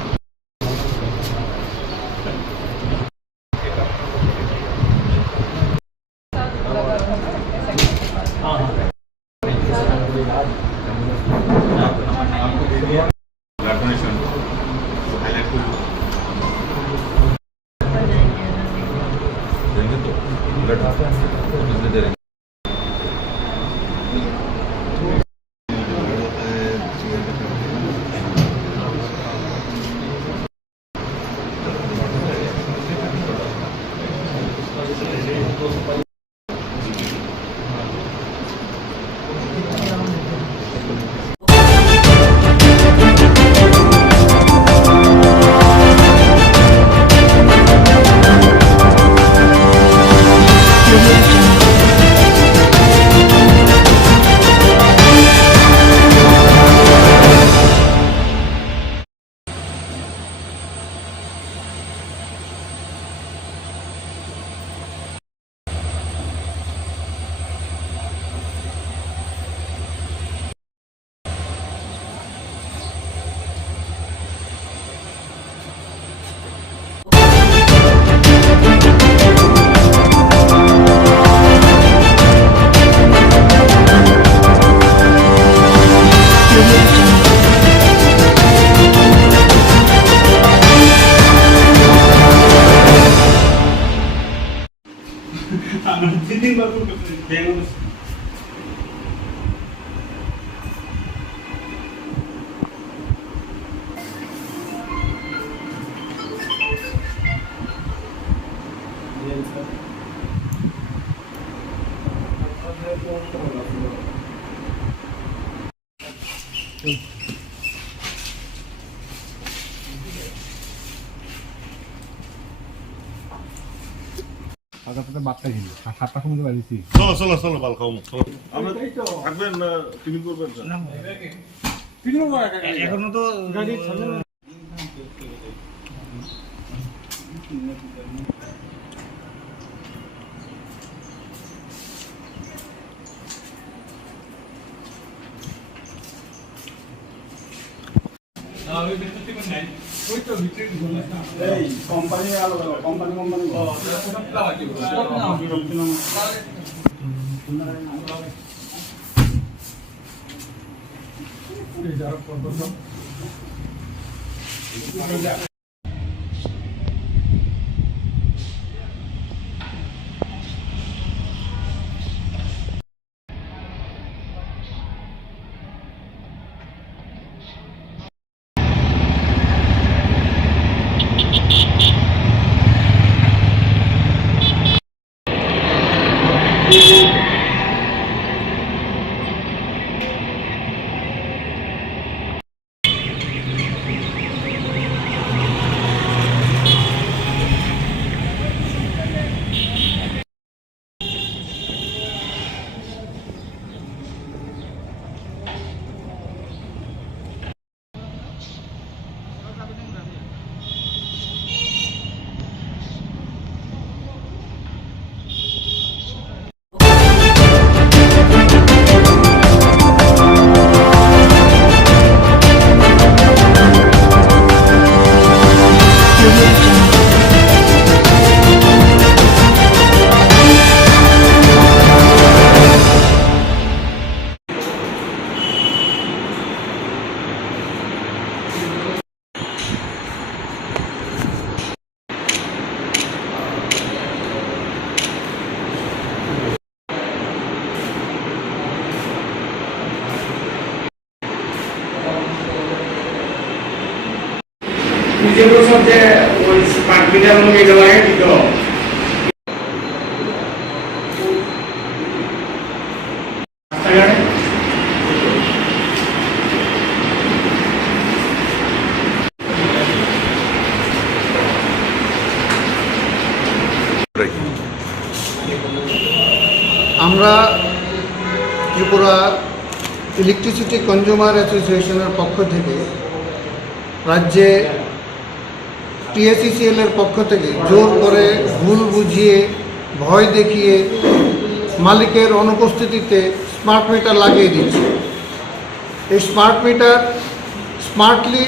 চলো চলো চলো ভালো খাও আমরা থাকবেন টিফিন করবেন এখনো তো কোম্পানি যে বছর যে ওই স্মার্ট মিটার গুলো এটা লাগে দিত আমরা ত্রিপুরা ইলেকট্রিসিটি কনজিউমার অ্যাসোসিয়েশনের পক্ষ থেকে রাজ্যে TSECL এর পক্ষ থেকে জোর করে ভুল বুঝিয়ে ভয় দেখিয়ে মালিকের অনুপস্থিতিতে স্মার্ট মিটার লাগিয়ে দিচ্ছে। এই স্মার্ট মিটার স্মার্টলি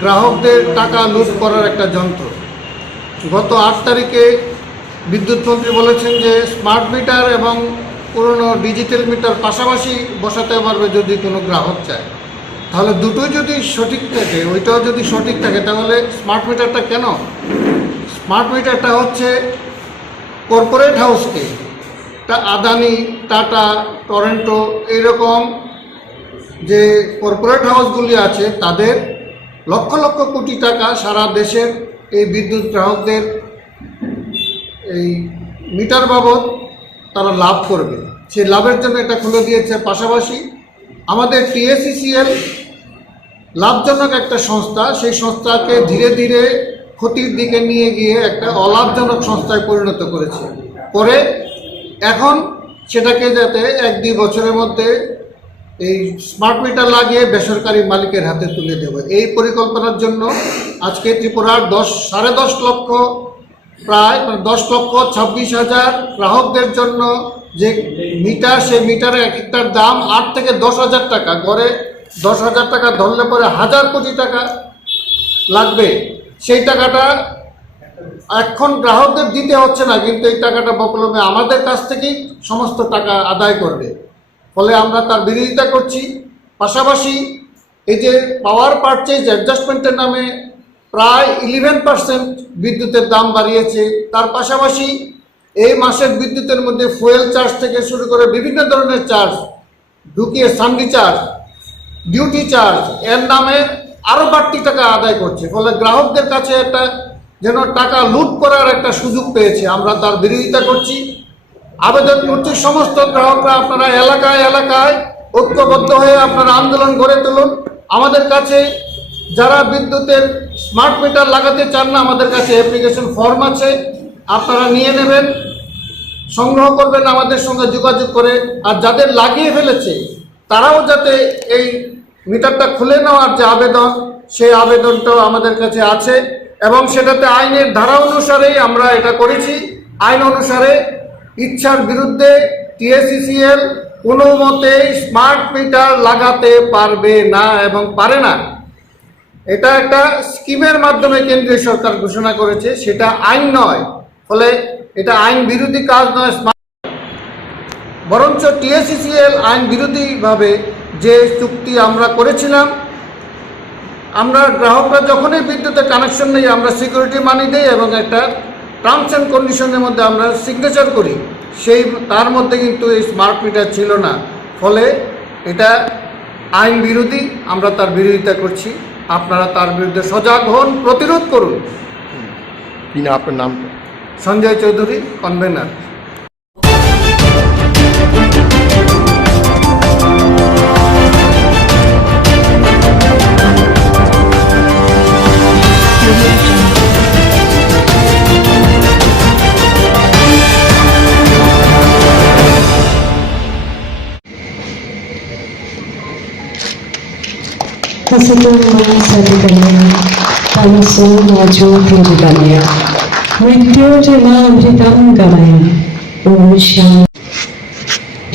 গ্রাহকদের টাকা লুট করার একটা যন্ত্র। গত 8 তারিখে বিদ্যুৎ মন্ত্রী বলেছেন যে স্মার্ট মিটার এবং পুরনো ডিজিটাল মিটার পাশাপাশি বসাতে পারবে যদি কোনো গ্রাহক চায়। তাহলে দুটোই যদি সঠিক থাকে, ওইটাও যদি সঠিক থাকে, তাহলে স্মার্ট মিটারটা কেন? স্মার্ট মিটারটা হচ্ছে কর্পোরেট হাউসকে, আদানি, টাটা, টরেন্টো, এইরকম যে কর্পোরেট হাউসগুলি আছে তাদের লক্ষ লক্ষ কোটি টাকা সারা দেশের এই বিদ্যুৎ গ্রাহকদের এই মিটার বাবদ তারা লাভ করবে, সেই লাভের জন্য এটা খুলে দিয়েছে। পাশাপাশি আমাদের TACCL লাভজনক একটা সংস্থা, সেই সংস্থাকে ধীরে ধীরে ক্ষতির দিকে নিয়ে গিয়ে একটা অলাভজনক সংস্থায় পরিণত করেছে। পরে এখন সেটাকে যাতে 1-2 বছরের মধ্যে এই স্মার্ট মিটার লাগিয়ে বেসরকারি মালিকের হাতে তুলে দেবে, এই পরিকল্পনার জন্য আজকে ত্রিপুরার 10.5 লক্ষ প্রায় 10,26,000 গ্রাহকদের জন্য যে মিটার, সেই মিটারের এক একটার দাম 8 থেকে 10,000 টাকা, গড়ে 10,000 টাকা ধরলে পরে 1,000 কোটি টাকা লাগবে। সেই টাকাটা এখন গ্রাহকদের দিতে হচ্ছে না, কিন্তু এই টাকাটা বকলমে আমাদের কাছ থেকেই সমস্ত টাকা আদায় করবে। ফলে আমরা তার বিরোধিতা করছি। পাশাপাশি এই যে পাওয়ার পারচেজ অ্যাডজাস্টমেন্টের নামে প্রায় 11% বিদ্যুতের দাম বাড়িয়েছে। তার পাশাপাশি এই মাসের বিদ্যুতের মধ্যে ফুয়েল চার্জ থেকে শুরু করে বিভিন্ন ধরনের চার্জ ঢুকিয়ে সান্ডি চার্জ, ডিউটি চার্জ, এর নামে আরও বাড়তি টাকা আদায় করছে। ফলে গ্রাহকদের কাছে একটা যেন টাকা লুট করার একটা সুযোগ পেয়েছে, আমরা তার বিরোধিতা করছি। আবেদন করছি সমস্ত গ্রাহকরা, আপনারা এলাকায় এলাকায় ঐক্যবদ্ধ হয়ে আপনারা আন্দোলন গড়ে তুলুন। আমাদের কাছে যারা বিদ্যুতের স্মার্ট মিটার লাগাতে চান না, আমাদের কাছে অ্যাপ্লিকেশন ফর্ম আছে, আপনারা নিয়ে নেবেন, সংগ্রহ করবেন আমাদের সঙ্গে যোগাযোগ করে। আর যাদের লাগিয়ে ফেলেছে তারাও যাতে এই মিটারটা খুলে নেওয়ার যে আবেদন, সেই আবেদনটাও আমাদের কাছে আছে এবং সেটাতে আইনের ধারা অনুসারেই আমরা এটা করেছি। আইন অনুসারে ইচ্ছার বিরুদ্ধে TACCL কোনো মতেই স্মার্ট মিটার লাগাতে পারবে না এবং পারে না। এটা একটা স্কিমের মাধ্যমে কেন্দ্রীয় সরকার ঘোষণা করেছে, সেটা আইন নয়। ফলে এটা আইন বিরোধী কাজ নয়, বরঞ্চ TACCL আইন বিরোধীভাবে যে চুক্তি আমরা করেছিলাম, আমরা গ্রাহকরা যখনই বিদ্যুতের কানেকশন নেই আমরা সিকিউরিটি মানি দিই এবং একটা টার্মস অ্যান্ড কন্ডিশনের মধ্যে আমরা সিগনেচার করি, সেই তার মধ্যে কিন্তু এই স্মার্ট মিটার ছিল না। ফলে এটা আইন বিরোধী, আমরা তার বিরোধিতা করছি। আপনারা তার বিরুদ্ধে সজাগ হন, প্রতিরোধ করুন। কি না আপনার নাম? সঞ্জয় চৌধুরী, কনভেনার।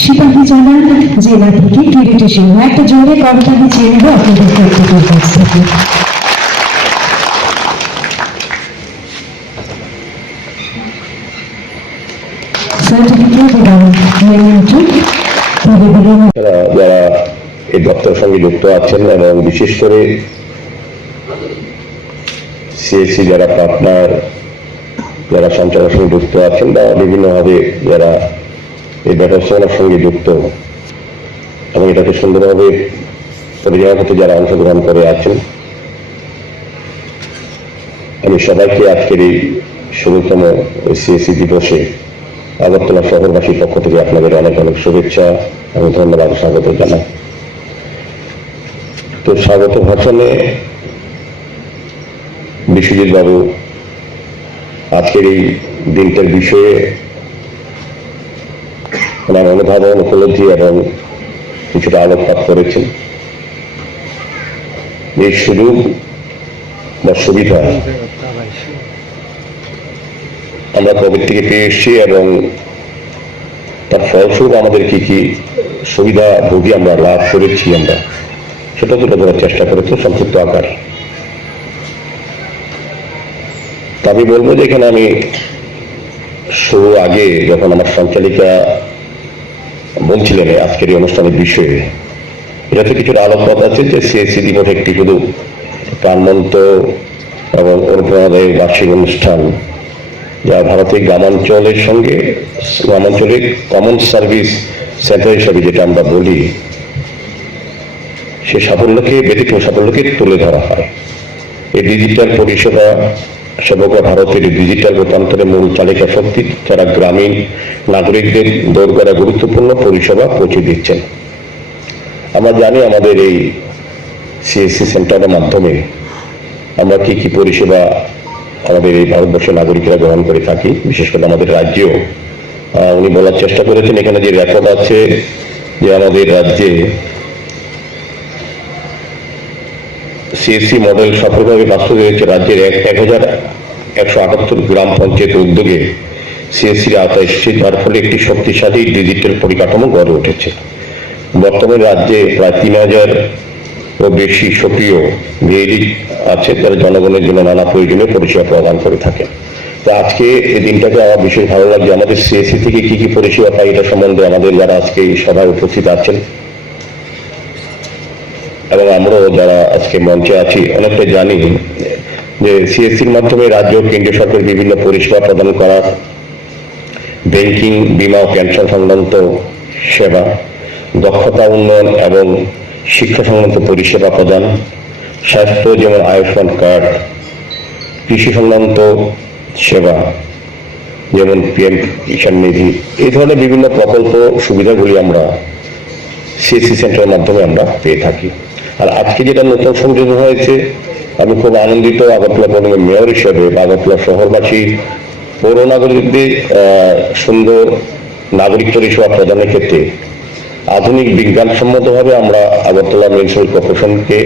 সিপাহী জানার জেলা থেকে কিরিটি সিংহ, একটা জোরে করতালি চেয়ে নেব আপনাদের প্রত্যেকের কাছ থেকে। যারা এই দপ্তরের সঙ্গে যুক্ত আছেন এবং বিশেষ করে CSC যারা পার্টনার, যারা সঞ্চালনের সঙ্গে যুক্ত আছেন বা বিভিন্নভাবে যারা এই ব্যবস্থাপনার সঙ্গে যুক্ত এবং এটাকে সুন্দরভাবে পরিচালনা করতে যারা অংশগ্রহণ করে আছেন, আমি সবাইকে আজকের এই ষোলতম CSC দিবসে আগরতলা শহরবাসীর পক্ষ থেকে আপনাদের অনেক অনেক শুভেচ্ছা এবং ধন্যবাদ, স্বাগত জানাই। তো স্বাগত ভাষণে বিশ্বজিৎ বাবু আজকের এই দিনটার বিষয়ে ওনার অনুধাবন, উপলব্ধি এবং কিছুটা আলোকপাত করেছেন। এই সুযোগ বা সুবিধা আমরা কবে থেকে পেয়ে এসেছি এবং তার ফলস্বরূপ আমাদের কি কি সুবিধা ভোগী আমরা লাভ করেছি, আমরা সেটা তুলে ধরার চেষ্টা করেছি সংক্ষিপ্ত আকার। তা আমি বলবো যে এখানে আমি শুরু আগে যখন আমার সঞ্চালিকা বলছিলেন আজকের এই অনুষ্ঠানের বিষয়ে, এটাতে কিছুটা আলোকপাত আছে যে সিএসসি দিবস একটি শুধু প্রাণবন্ত এবং অনুপ্রেরণাদায়ী বার্ষিক অনুষ্ঠান, যা ভারতের গ্রামাঞ্চলের সঙ্গে গ্রামাঞ্চলের কমন সার্ভিস সেন্টার হিসাবে যেটা আমরা বলি, সে সাফল্যকে ব্যতিক্রম সাফল্যকে তুলে ধরা হয়। এই ডিজিটাল পরিষেবা সেবকরা ভারতের ডিজিটাল রূপান্তরের মূল চালিকা শক্তি, যারা গ্রামীণ নাগরিকদের দরকারে গুরুত্বপূর্ণ পরিষেবা পৌঁছে দিচ্ছেন। আমরা জানি আমাদের এই সিএসসি সেন্টারের মাধ্যমে আমরা কি কি পরিষেবা আমাদের এই ভারতবর্ষের নাগরিকরা গ্রহণ করে থাকি, বিশেষ করে আমাদের রাজ্যেও। উনি বলার চেষ্টা করেছেন এখানে যে রেকর্ড আছে যে আমাদের রাজ্যে সিএসসি মডেল সফলভাবে বাস্তবায়িত হয়েছে। রাজ্যের 1178 গ্রাম পঞ্চায়েতের উদ্যোগে সিএসসির আওতায় এসেছে, যার ফলে একটি শক্তিশালী ডিজিটাল পরিকাঠামো গড়ে উঠেছে। বর্তমানে রাজ্যে প্রায় 3000 বেশি সক্রিয় ভিএডি আছে, যারা জনগণের জন্য নানা প্রয়োজনীয় পরিষেবা প্রদান করে থাকেন। তো আজকে এই দিনটাকে আমার বিশেষ ভালো লাগছে। আমাদের সিএসসি থেকে কি কি পরিষেবা পাই এটা সম্বন্ধে আমাদের যারা আজকে এই সভায় উপস্থিত আছেন এবং আমরাও যারা আজকে মঞ্চে আছি অনেকটা জানি যে সিএসসির মাধ্যমে রাজ্য ও কেন্দ্রীয় সরকারের বিভিন্ন পরিষেবা প্রদান করা, ব্যাংকিং, বীমা ও পেনশন সংক্রান্ত সেবা, দক্ষতা উন্নয়ন এবং শিক্ষা সংক্রান্ত পরিষেবা প্রদান, স্বাস্থ্য যেমন আয়ুষ্মান কার্ড, কৃষি সংক্রান্ত সেবা যেমন পিএম কিষাণ নিধি, এই ধরনের বিভিন্ন প্রকল্প সুবিধাগুলি আমরা সিএসসি সেন্টারের মাধ্যমে আমরা পেয়ে থাকি। আর আজকে যেটা নতুন সংযোজন হয়েছে, আমি খুব আনন্দিত আগরতলা পৌরনিগমের মেয়র হিসেবে আগরতলা শহরবাসী পৌর নাগরিকদের সুন্দর নাগরিক পরিষেবা প্রদানের ক্ষেত্রে আধুনিক বিজ্ঞানসম্মতভাবে আমরা আগরতলা মিউনিসিপ্যাল কর্পোরেশনকে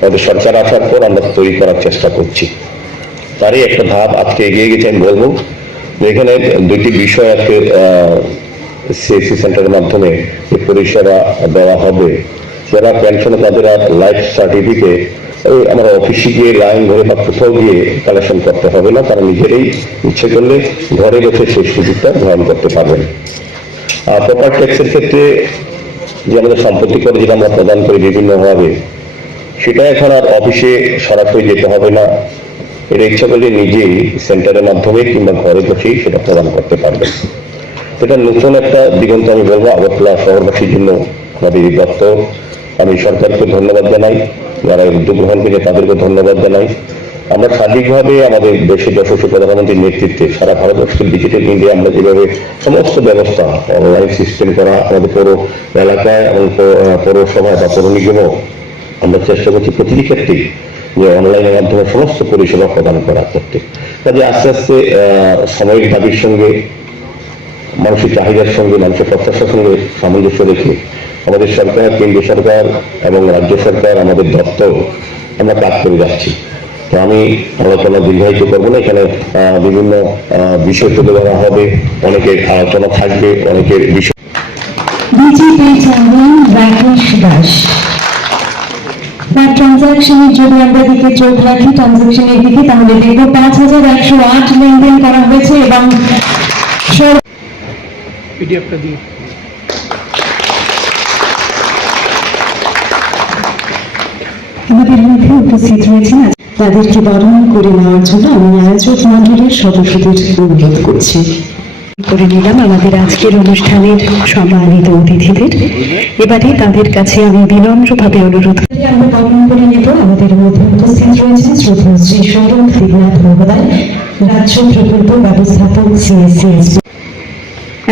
আমাদের সরকার আসার পর আমরা তৈরি করার চেষ্টা করছি। তারই একটা ধাপ আজকে এগিয়ে গেছে। আমি বলবো যে এখানে দুইটি বিষয় আজকে সিএসসি সেন্টারের মাধ্যমে যে পরিষেবা দেওয়া হবে, যারা পেনশন তাদের আর লাইফ সার্টিফিকেট আমরা অফিসে গিয়ে লাইন ধরে বা কোথাও গিয়ে কালেকশন করতে হবে না, তারা নিজেরাই ইচ্ছে করলে ঘরে বসে সেই সুযোগটা গ্রহণ করতে পারবেন। আর প্রপার ট্যাক্সের ক্ষেত্রে যে আমাদের সম্পত্তি করে যেটা আমরা প্রদান করি বিভিন্নভাবে, সেটা এখন আর অফিসে সরাসরি যেতে হবে না, এটা ইচ্ছা করলে নিজেই সেন্টারের মাধ্যমে কিংবা ঘরে বসেই সেটা প্রদান করতে পারবেন। এটা নতুন একটা দিগন্ত আমি বলবো আগরতলা শহরবাসীর জন্য আমাদের এই দপ্তর। আমি সরকারকে ধন্যবাদ জানাই, যারা উদ্যোগ গ্রহণ করেছে তাদেরকে ধন্যবাদ জানাই। আমরা সার্বিকভাবে আমাদের দেশের যশস্বী প্রধানমন্ত্রীর নেতৃত্বে সারা ভারতবর্ষের ডিজিটাল ইন্ডিয়া আমরা যেভাবে সমস্ত ব্যবস্থা অনলাইন সিস্টেম করা, আমাদের পৌর এলাকায় এবং পৌরসভায় বা পৌর নিগমও আমরা চেষ্টা করছি প্রতিটি ক্ষেত্রেই যে অনলাইনের মাধ্যমে সমস্ত পরিষেবা প্রদান করা করতে। কাজে আস্তে আস্তে সাময়িক দাবির সঙ্গে, মানুষের চাহিদার সঙ্গে, মানুষের প্রত্যাশার সঙ্গে সামঞ্জস্য রেখে আমাদের সরকার, কেন্দ্রীয় সরকার এবং রাজ্য সরকার, আমাদের দপ্তর আমরা কাজ করে যাচ্ছি। তো আমি আলোচনা দীর্ঘায়িত করবো না, এখানে বিভিন্ন বিষয় তুলে ধরা হবে, অনেকের আলোচনা থাকবে, অনেকের বিষয়। বিজেপি চেয়ারম্যান রাকেশ দাস, তার ট্রানজাকশনের যদি আমরা দিকে চোখ রাখি ট্রানজাকশনের দিকে, তাহলে দেখব 5108 লেনদেন করা হয়েছে এবং পিডিএফটা দিয়ে আমাদের মধ্যে উপস্থিত রয়েছেন, তাদেরকে বরণ করে নেওয়ার জন্য আমি আয়োজক মন্ডলের সদস্যদের অনুরোধ করছি। করে নিলাম আমাদের আজকের অনুষ্ঠানের সম্মানিত অতিথিদের। এবারে তাদের কাছে আমি বিনম্রভাবে অনুরোধ করি আমরা বরণ করে নেব। আমাদের মধ্যে উপস্থিত রয়েছেন শ্রী স্বরূপ দেবনাথ মহোদয়, রাজ্য প্রকল্প ব্যবস্থাপক সিএসসি।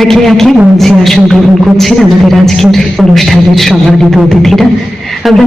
একে একে মঞ্চে আসন গ্রহণ করছেন আমাদের আজকের অনুষ্ঠানের সম্মানিত অতিথিরা। আমরা